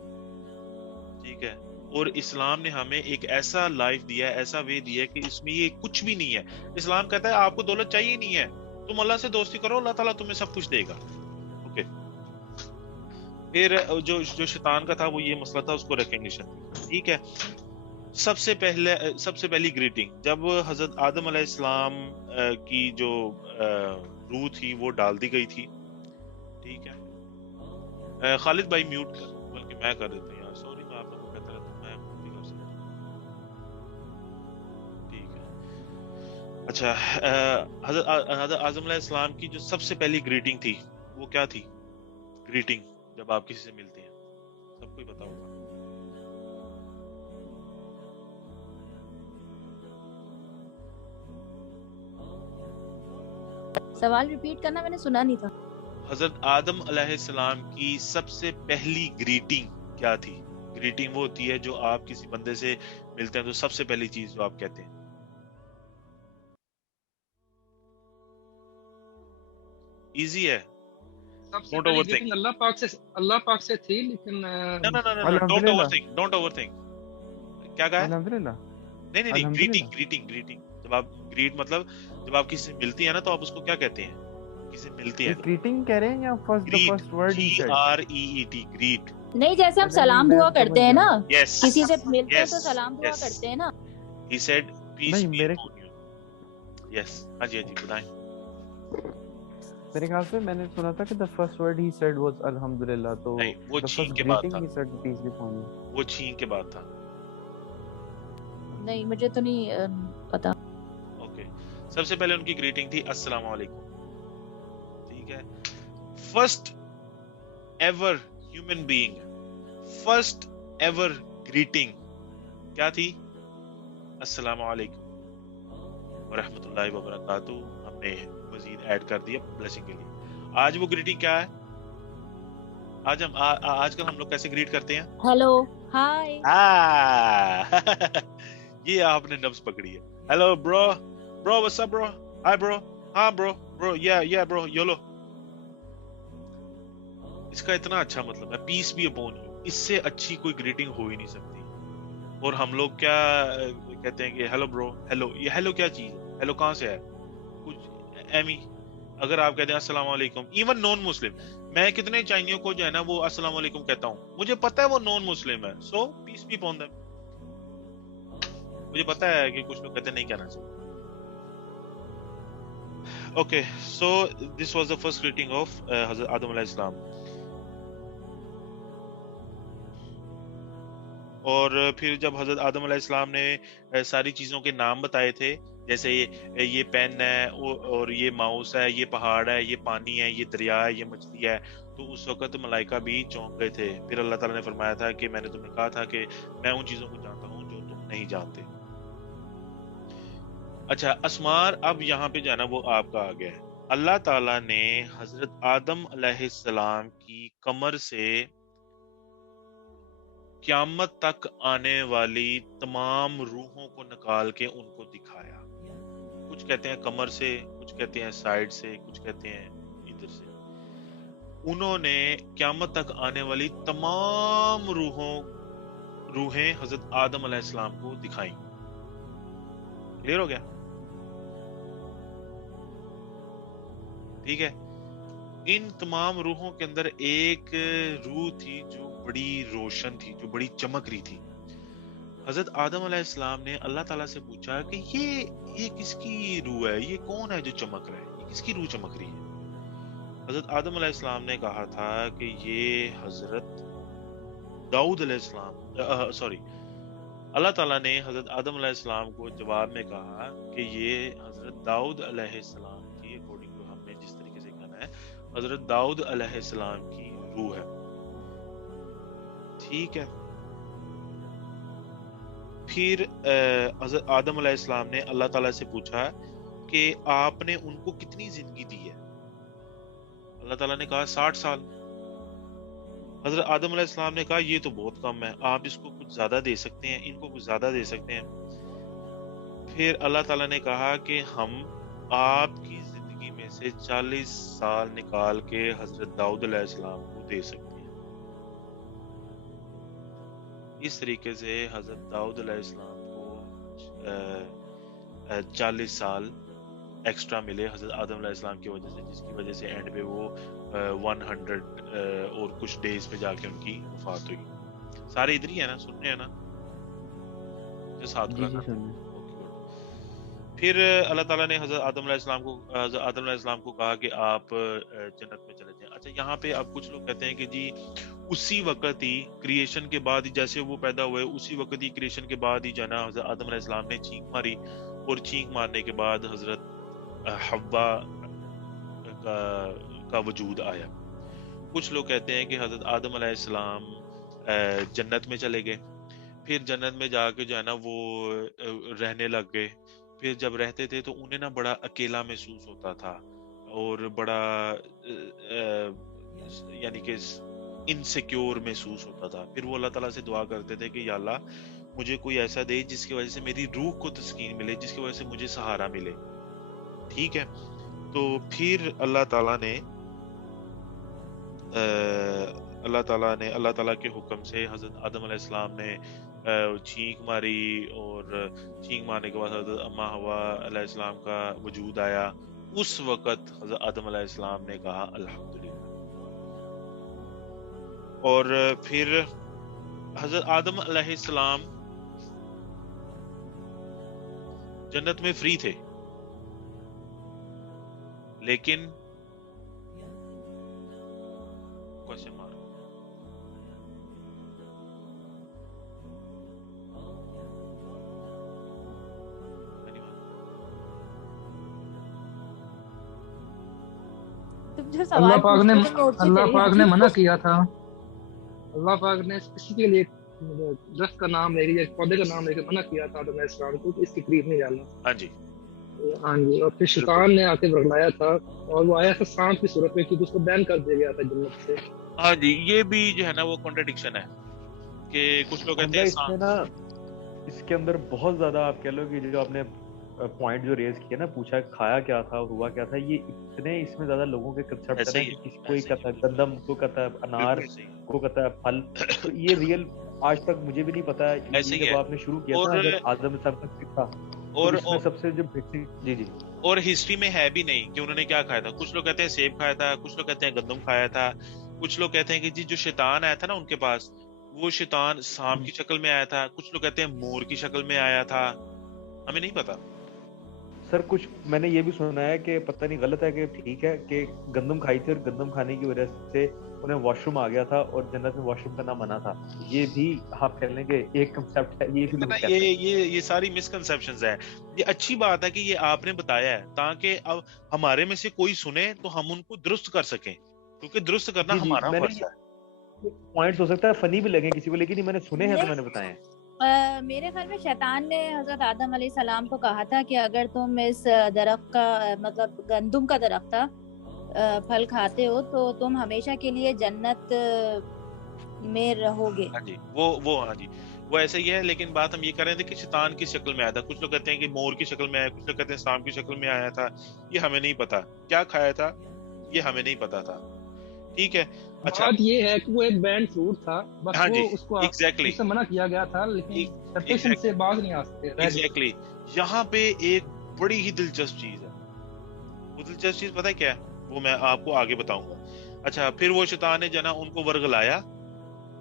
ٹھیک ہے. اور اسلام نے ہمیں ایک ایسا لائف دیا ہے, ایسا وے دیا ہے کہ اس میں یہ کچھ بھی نہیں ہے. اسلام کہتا ہے آپ کو دولت چاہیے نہیں ہے, تم اللہ سے دوستی کرو, اللہ تعالیٰ تمہیں سب کچھ دے گا. اوکے, پھر جو شیطان کا تھا وہ یہ مسئلہ تھا, اس کو ریکگنیشن. ٹھیک ہے, سب سے پہلی گریٹنگ جب حضرت آدم علیہ السلام کی جو روح تھی وہ ڈال دی گئی تھی. ٹھیک ہے, خالد بھائی میوٹ کر, بلکہ میں کر دیتا ہوں یار, سوری میں آپ کو کہتا رہتا ہوں, میں بھی کر سکتا ہوں. ٹھیک ہے, اچھا, حضرت آدم علیہ السلام کی جو سب سے پہلی گریٹنگ تھی وہ کیا تھی؟ گریٹنگ جب آپ کسی سے ملتے ہیں, سب کو ہی پتا ہوگا. سوال ریپیٹ کرنا, میں نے سنا نہیں تھا. حضرت آدم علیہ السلام کی سب سے پہلی گریٹنگ کیا تھی؟ گریٹنگ وہ ہوتی ہے جو آپ کسی بندے سے ملتے ہیں تو سب سے پہلی چیز جو آپ کہتے ہیں. ایزی ہے, سب سے ڈونٹ پہلی اوور تھنک. گریٹنگ اللہ پاک سے تھی, لیکن don't over think, don't over think. کیا کہا ہے؟ الحمدللہ. نہیں, گریٹنگ جب آپ گریٹ مطلب جب آپ کسی سے ملتی ہیں نا تو آپ اس کو کیا کہتے ہیں؟ کسی سے ملتی ہیں گریٹنگ کہہ رہے ہیں یا first word he said? GREET, great. نہیں, جیسے ہم سلام دعا کرتے ہیں نا, یس, کسی سے ملتے ہیں تو سلام دعا کرتے ہیں نا. He said peace نہیں, be میرے upon you. Yes, ہاں جی بتائیں. میرے خیال سے میں نے سنا تھا کہ the first word he said was الحمدللہ, تو نہیں, وہ the چھین first کے بعد greeting تھا, he said peace be upon you. وہ چھین کے بعد تھا. نہیں, مجھے تو نہیں پتا. اوکے, سب سے پہلے ان کی گریٹنگ تھی السلام علیکم. ٹھیک ہے, first ever human being, first ever greeting کیا تھی؟ السلام علیکم ورحمۃ اللہ وبرکاتہ. ہم نے مزید ایڈ کر دیا بلیسنگ کے لیے. آج وہ گریٹنگ کیا ہے؟ آج کل ہم لوگ کیسے گریٹ کرتے ہیں؟ ہیلو, ہائے. یہ آپ نے نبض پکڑی ہے. ہیلو برو, برو واٹس اپ برو, ہائی برو, ہاں برو, یا برو, یولو. اس کا اتنا اچھا مطلب ہے پیس بی اپون یو, اس سے اچھی کوئی گریٹنگ ہو ہی نہیں سکتی. اور ہم لوگ کیا کہتے ہیں کہ ہیلو برو, ہیلو, یہ ہیلو کیا چیز ہے؟ ہیلو کہاں سے ہے؟ کچھ ایمی. اگر آپ کہتے ہیں السلام علیکم, ایون نان مسلم, میں کتنے چائنیوں کو جو ہے نا وہ السلام علیکم کہتا ہوں, مجھے پتا ہے وہ نان مسلم ہے, سو پیس بی اپون دیم. مجھے پتا ہے کہ کچھ لوگ کہتے نہیں کہنا چاہیے. Okay, so this was the first greeting of حضرت آدم علیہ السلام. اور پھر جب حضرت آدم علیہ السلام نے ساری چیزوں کے نام بتائے تھے, جیسے یہ پین ہے, اور یہ ماؤس ہے, یہ پہاڑ ہے, یہ پانی ہے, یہ دریا ہے, یہ مچھلی ہے, تو اس وقت ملائکہ بھی چونک گئے تھے. پھر اللہ تعالیٰ نے فرمایا تھا کہ میں نے تمہیں کہا تھا کہ میں ان چیزوں کو جانتا ہوں جو تم نہیں جانتے. اچھا, اسمار اب یہاں پہ جو ہے نا وہ آپ کا آ گیا ہے. اللہ تعالیٰ نے حضرت آدم علیہ السلام کی کمر سے قیامت تک آنے والی تمام روحوں کو نکال کے ان کو دکھایا. کچھ کہتے ہیں کمر سے, کچھ کہتے ہیں سائیڈ سے, کچھ کہتے ہیں ادھر سے. انہوں نے قیامت تک آنے والی تمام روحیں حضرت آدم علیہ السلام کو دکھائیں. کلیئر ہو گیا؟ ٹھیک ہے. ان تمام روحوں کے اندر ایک روح تھی جو بڑی روشن تھی, جو بڑی چمک رہی تھی. حضرت آدم علیہ السلام نے اللہ تعالیٰ سے پوچھا کہ یہ کس کی روح ہے, یہ کون ہے جو چمک رہا ہے, یہ کس کی روح چمک رہی ہے؟ حضرت آدم علیہ السلام نے کہا تھا کہ یہ حضرت داؤد علیہ السلام, اللہ تعالیٰ نے حضرت آدم علیہ السلام کو جواب میں کہا کہ یہ حضرت داؤد علیہ السلام کی, اکارڈنگ ٹو ہم نے جس طریقے سے کہنا ہے, حضرت داؤد علیہ السلام کی روح ہے. ٹھیک ہے. پھر حضرت آدم علیہ السلام نے اللہ تعالیٰ سے پوچھا کہ آپ نے ان کو کتنی زندگی دی ہے؟ اللہ تعالیٰ نے کہا 60 سال. حضرت آدم علیہ السلام نے کہا یہ تو بہت کم ہے, آپ اس کو کچھ زیادہ دے سکتے ہیں, ان کو کچھ زیادہ دے سکتے ہیں. پھر اللہ تعالیٰ نے کہا کہ ہم آپ کی زندگی میں سے 40 سال نکال کے حضرت داؤد علیہ السلام کو دے سکتے ہیں. اس طریقے سے حضرت داؤد علیہ السلام کو 40 سال ایکسٹرا ملے حضرت آدم علیہ السلام کی وجہ سے، جس کی وجہ سے اینڈ پہ وہ 100 اور کچھ ڈیز پہ جا کے ان کی وفات ہوئی. سارے ادھر ہی ہیں نا، سن رہے ہیں نا جو ساتھ جی کھڑا جی تھا؟ سن پھر اللہ تعالیٰ نے حضرت آدم علیہ السلام کو کہا کہ آپ جنت میں چلے جائیں. اچھا یہاں پہ اب کچھ لوگ کہتے ہیں کہ جی اسی وقت ہی کریشن کے بعد ہی جیسے وہ پیدا ہوئے اسی وقت ہی کریشن کے بعد ہی جانا حضرت آدم علیہ السلام نے چینک ماری، اور چینک مارنے کے بعد حضرت حوا کا وجود آیا. کچھ لوگ کہتے ہیں کہ حضرت آدم علیہ السلام جنت میں چلے گئے، پھر جنت میں جا کے جو ہے نا وہ رہنے لگ گئے. پھر جب رہتے تھے تو انہیں نا بڑا اکیلا محسوس ہوتا تھا اور بڑا یعنی کہ انسیکیور محسوس ہوتا تھا. پھر وہ اللہ تعالیٰ سے دعا کرتے تھے کہ یا اللہ مجھے کوئی ایسا دے جس کی وجہ سے میری روح کو تسکین ملے، جس کی وجہ سے مجھے سہارا ملے. ٹھیک ہے، تو پھر اللہ تعالیٰ کے حکم سے حضرت آدم علیہ السلام نے چھینک ماری، اور چھینک مارنے کے بعد حضرت اما حوا علیہ السلام کا وجود آیا. اس وقت حضرت آدم علیہ السلام نے کہا الحمدللہ. اور پھر حضرت آدم علیہ السلام جنت میں فری تھے، لیکن کوشچن مارک اللہ پاک نے منع کیا تھا. اللہ پاک نے اسپیسیفکلی ایک درخت کا نام لے کے ایک پودے کا نام لے کے منع کیا تھا آدم علیہ السلام کو کہ اس کے قریب نہیں جانا. ہاں جی ہاں جی. اور پھر شیطان نے آ کے ورگلایا تھا، اور وہ آیا تھا سانپ کی صورت میں، کیونکہ اس کو بین کر دیا گیا تھا جنت سے. ہاں جی، یہ بھی جو ہے نا وہ کنٹراڈکشن ہے کہ کچھ لوگ کہتے ہیں اس میں نا اس کے اندر بہت زیادہ آپ کہہ لو کہ جو آپ نے پوائنٹ جو ریز کیا نا، پوچھا کھایا کیا تھا اور ہوا کیا تھا، یہ اتنے اس میں زیادہ لوگوں کے کنسپٹ ہے کہ کسی کوئی کہتا ہے گندم، کو کہتا ہے انار، کو کہتا ہے پھل. تو یہ ریئل آج تک مجھے بھی نہیں پتا ہے. جب آپ نے شروع کیا تھا حضرت آدم صاحب تک سیکھا، اور اس میں سب سے جو جی جی اور ہسٹری میں ہے بھی نہیں کہ انہوں نے کیا کھایا تھا. کچھ لوگ کہتے ہیں سیب کھایا تھا، کچھ لوگ کہتے ہیں گندم کھایا تھا، کچھ لوگ کہتے ہیں کہ جی جو شیطان آیا تھا نا ان کے پاس، وہ شیطان سانپ کی شکل میں آیا تھا، کچھ لوگ کہتے ہیں مور کی شکل میں آیا تھا. ہمیں نہیں پتا سر. کچھ میں نے یہ بھی سنا ہے کہ پتہ نہیں غلط ہے کہ ٹھیک ہے کہ گندم کھائی تھی اور گندم کھانے کی وجہ سے انہیں واش روم آ گیا تھا اور جنت میں واش روم کرنا منع تھا. یہ بھی آپ کہہ لیں کہ ایک کنسپٹ ہے. یہ بھی یہ ساری مسکنسیپشنز ہیں. یہ اچھی بات ہے کہ یہ آپ نے بتایا ہے تاکہ اب ہمارے میں سے کوئی سنے تو ہم ان کو درست کر سکیں، کیونکہ درست کرنا ہمارا فرض ہے. پوائنٹس ہو سکتا ہے فنی بھی لگیں کسی کو، لیکن میں نے سنے ہیں تو میں نے بتایا ہے. میرے خیال میں شیطان نے حضرت آدم علیہ السلام کو کہا تھا کہ اگر تم اس درخت کا مطلب گندم کا درخت تھا پھل کھاتے ہو تو تم ہمیشہ کے لیے جنت میں رہو گے. ہاں جی ہاں جی وہ ایسا ہی ہے. لیکن بات ہم یہ کر رہے تھے کہ شیطان کی شکل میں آیا تھا. کچھ لوگ کہتے ہیں کہ مور کی شکل میں آیا، کچھ لوگ کہتے ہیں سانپ کی شکل میں آیا تھا. یہ ہمیں نہیں پتا کیا کھایا تھا، یہ ہمیں نہیں پتا تھا. ٹھیک ہے. اچھا بات یہ ہے کہ وہ ایک بینڈ فروٹ تھا، بس ہاں جی وہ اس کو ایگزیکٹلی اس سے منع کیا گیا تھا، لیکن ٹیمپٹیشن سے باز نہیں آ سکتے. ایگزیکٹلی. یہاں پہ ایک بڑی ہی دلچسپ چیز ہے. وہ دلچسپ چیز پتہ ہے کیا ہے؟ وہ میں آپ کو آگے بتاؤں گا. اچھا پھر وہ شیطان نے جنا ان کو ورگلایا،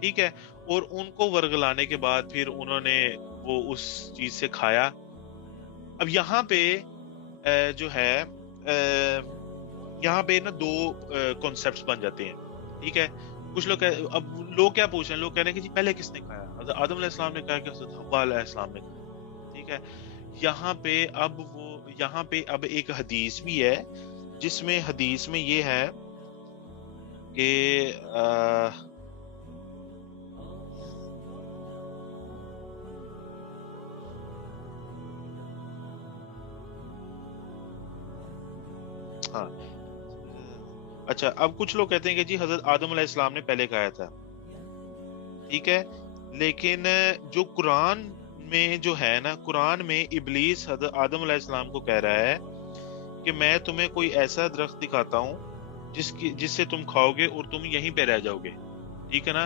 ٹھیک ہے، اور ان کو ورگلانے کے بعد پھر انہوں نے وہ اس چیز سے کھایا. اب یہاں پہ جو ہے یہاں پہ نا دو کانسیپٹس بن جاتے ہیں. ٹھیک ہے. کچھ لوگ اب لوگ کیا پوچھ رہے ہیں، لوگ کہہ رہے ہیں کہ جی پہلے کس نے کھایا؟ حضرت آدم علیہ السلام نے کہا کہ حضرت حوا علیہ السلام نے کھایا. ٹھیک ہے. یہاں پہ اب ایک حدیث بھی ہے جس میں حدیث میں یہ ہے کہ ہاں اچھا اب کچھ لوگ کہتے ہیں کہ جی حضرت آدم علیہ السلام نے پہلے کھایا تھا. ٹھیک ہے. لیکن جو قرآن میں جو ہے نا، قرآن میں ابلیس حضرت آدم علیہ السلام کو کہہ رہا ہے کہ میں تمہیں کوئی ایسا درخت دکھاتا ہوں جس سے تم کھاؤ گے اور تم یہیں پہ رہ جاؤ گے. ٹھیک ہے نا.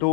2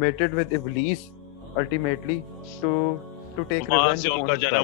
mated with Iblis ultimately to take revenge upon his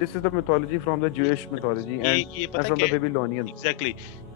this is the mythology from the Jewish mythology and from the Babylonian। Exactly,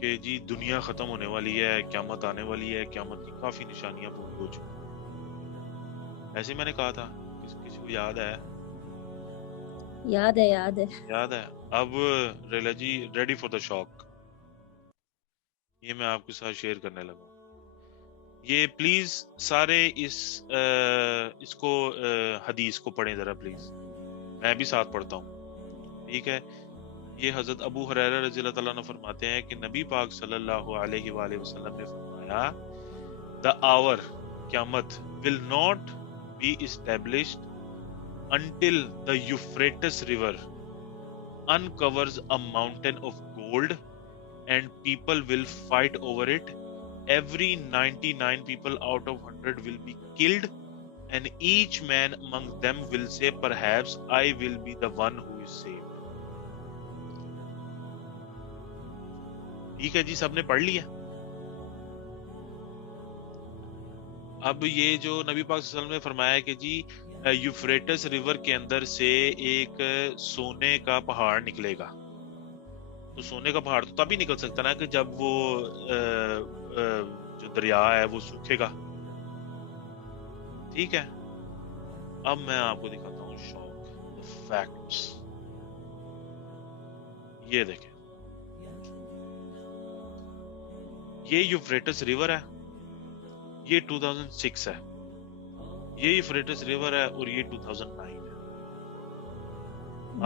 کہ جی دنیا ختم ہونے والی ہے, قیامت آنے والی ہے, قیامت کی کافی نشانیاں پوری ہو چکی. ایسے میں نے کہا تھا, کسی کو یاد ہے؟ یاد ہے یاد ہے. یاد ہے. اب ریلا جی ریڈی فار دا شاک, یہ میں آپ کے ساتھ شیئر کرنے لگا ہوں. یہ پلیز سارے اس کو حدیث کو پڑھیں ذرا پلیز, میں بھی ساتھ پڑھتا ہوں, ٹھیک ہے. یہ حضرت ابو ہریرہ رضی اللہ تعالیٰ عنہ فرماتے ہیں کہ نبی پاک صلی اللہ علیہ وآلہ وسلم نے فرمایا, the hour قیامت will not be established until the Euphrates river uncovers a mountain of gold and people will fight over it. Every 99 people out of 100 will be killed and each man among them will say, perhaps I will be the one who is saved. ٹھیک ہے جی, سب نے پڑھ لیا. اب یہ جو نبی پاک صلی اللہ علیہ وسلم نے فرمایا کہ جی یوفریٹس ریور کے اندر سے ایک سونے کا پہاڑ نکلے گا. تو سونے کا پہاڑ تو تب ہی نکل سکتا نا کہ جب وہ جو دریا ہے وہ سوکھے گا. ٹھیک ہے, اب میں آپ کو دکھاتا ہوں شوق فیکٹس. یہ دیکھیں, یہ یوفریٹس ریور ہے, یہ 2006 ہے. یہ یوفریٹس ریور ہے اور یہ 2009 ہے.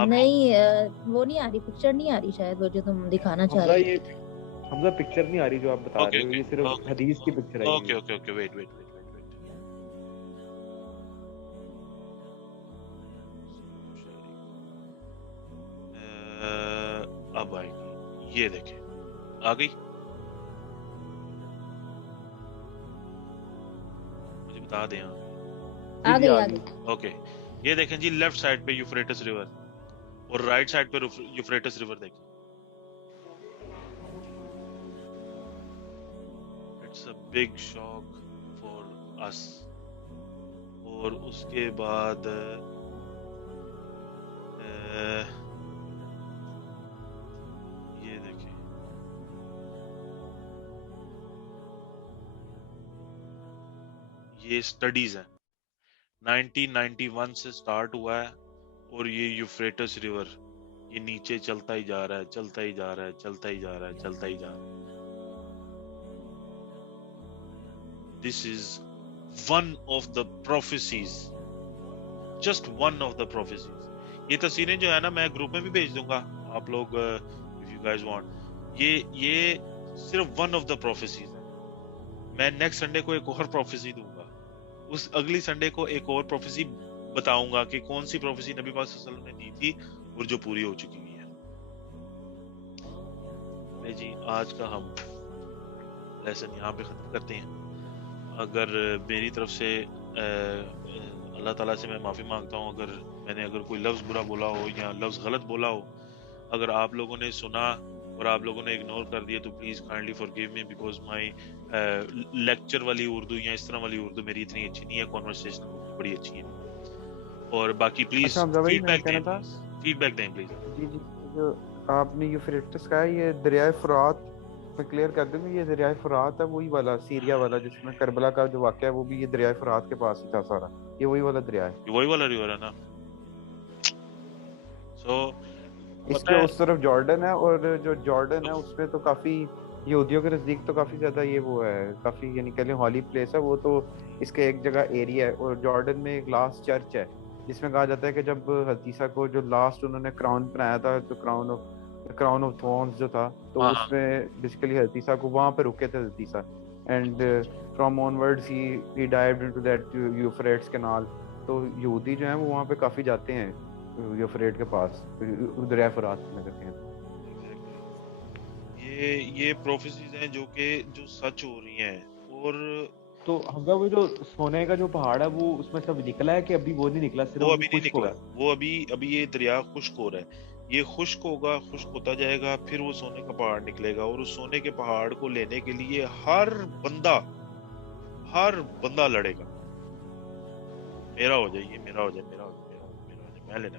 نہیں وہ نہیں آ رہی, پکچر نہیں آ رہی شاید, وہ جو تم دکھانا چاہ رہے ہو. حمزہ پکچر نہیں آ رہی جو آپ بتا رہے ہو, یہ صرف حدیث کی پکچر ہے. Okay okay okay, wait wait wait اب آئے گی. یہ دیکھیں, آ گئی, مجھے بتا دیں. آ گئی. اوکے, یہ دیکھیں جی لیفٹ سائڈ پہ یوفریٹس ریور اور رائٹ سائڈ پہ یوفریٹس ریور دیکھیں. It's a big shock for us. اور اس کے بعد یہ دیکھیں, یہ سٹڈیز ہیں 1991 سے سٹارٹ ہوا ہے اور یہ یوفریٹس ریور یہ نیچے چلتا ہی جا رہا ہے, چلتا ہی جا رہا ہے, چلتا ہی جا رہا ہے, چلتا ہی جا رہا ہے. This is one of the prophecies, just one of the prophecies. یہ تصویریں جو ہے نا میں گروپ میں بھی بھیج دوں گا, آپ لوگ if you guys want. یہ صرف one of the prophecies ہے. میں نیکسٹ سنڈے کو ایک اور پروفیسی دوں گا, اس اگلی سنڈے کو ایک اور پروفیسی بتاؤں گا کہ کون سی پروفیسی نبی پاک صلی اللہ علیہ وسلم نے دی تھی اور جو پوری ہو چکی ہوئی ہے. جی آج کا ہم لیسن یہاں پہ ختم کرتے ہیں. اگر میری طرف سے اللہ تعالیٰ سے میں معافی مانگتا ہوں اگر میں نے کوئی لفظ برا بولا ہو یا لفظ غلط بولا ہو. اگر آپ لوگوں نے سنا اور آپ لوگوں نے اگنور کر دیا تو please kindly forgive me, because my lecture والی اردو یا اس طرح والی اردو میری اتنی اچھی نہیں ہے, کنورسیشن بڑی اچھی ہے. اور باقی پلیز فیڈ بیک دیں پلیز. جی جی, جو آپ نے یوفریٹس کا ہے یہ دریائے فرات میں کلیئر کر دوں گی, یہ دریائے فرات ہے وہی والا سیریا والا جس میں کربلا کا جو واقعہ ہے وہ بھی یہ دریائے فرات کے پاس ہی تھا سارا. یہ وہی والا دریا ہے, وہی والا ریور ہے نا. سو اس کے اس طرف جارڈن ہے, اور جو جارڈن ہے اس میں تو کافی یہودیوں کے نزدیک تو کافی زیادہ یہ وہ ہے, کافی یعنی کہ ہالی پلیس ہے وہ. تو اس کے ایک جگہ ایریا ہے, اور جارڈن میں ایک لاسٹ چرچ ہے جس میں کہا جاتا ہے کہ جب حدیثہ کو جو لاسٹ انہوں نے کراؤن بنایا تھا, جو کراؤن آف تھورنز جو تھا, تو اس میں بیسیکلی حدیثہ کو وہاں پہ رکے تھے Haditha, and from onwards he dived into that Euphrates canal. تو یہودی جو ہیں وہ وہاں پہ کافی جاتے ہیں یوفریٹ کے پاس, دریائے فرات میں کہتے ہیں. یہ پروفیسیز ہیں جو سچ ہو رہی ہیں. اور تو حمزہ وہ جو سونے کا جو پہاڑ ہے وہ اس میں سب نکلا ہے کہ ابھی وہ نہیں نکلا, صرف وہ ابھی نہیں نکلا, وہ ابھی یہ دریا خشک ہو رہا ہے. یہ خشک ہوگا, خشک ہوتا جائے گا, پھر وہ سونے کا پہاڑ نکلے گا. اور اس سونے کے پہاڑ کو لینے کے لیے ہر بندہ لڑے گا. میرا ہو جائے, میرا ہو جائے, میرا ہو جائے, میں لینا.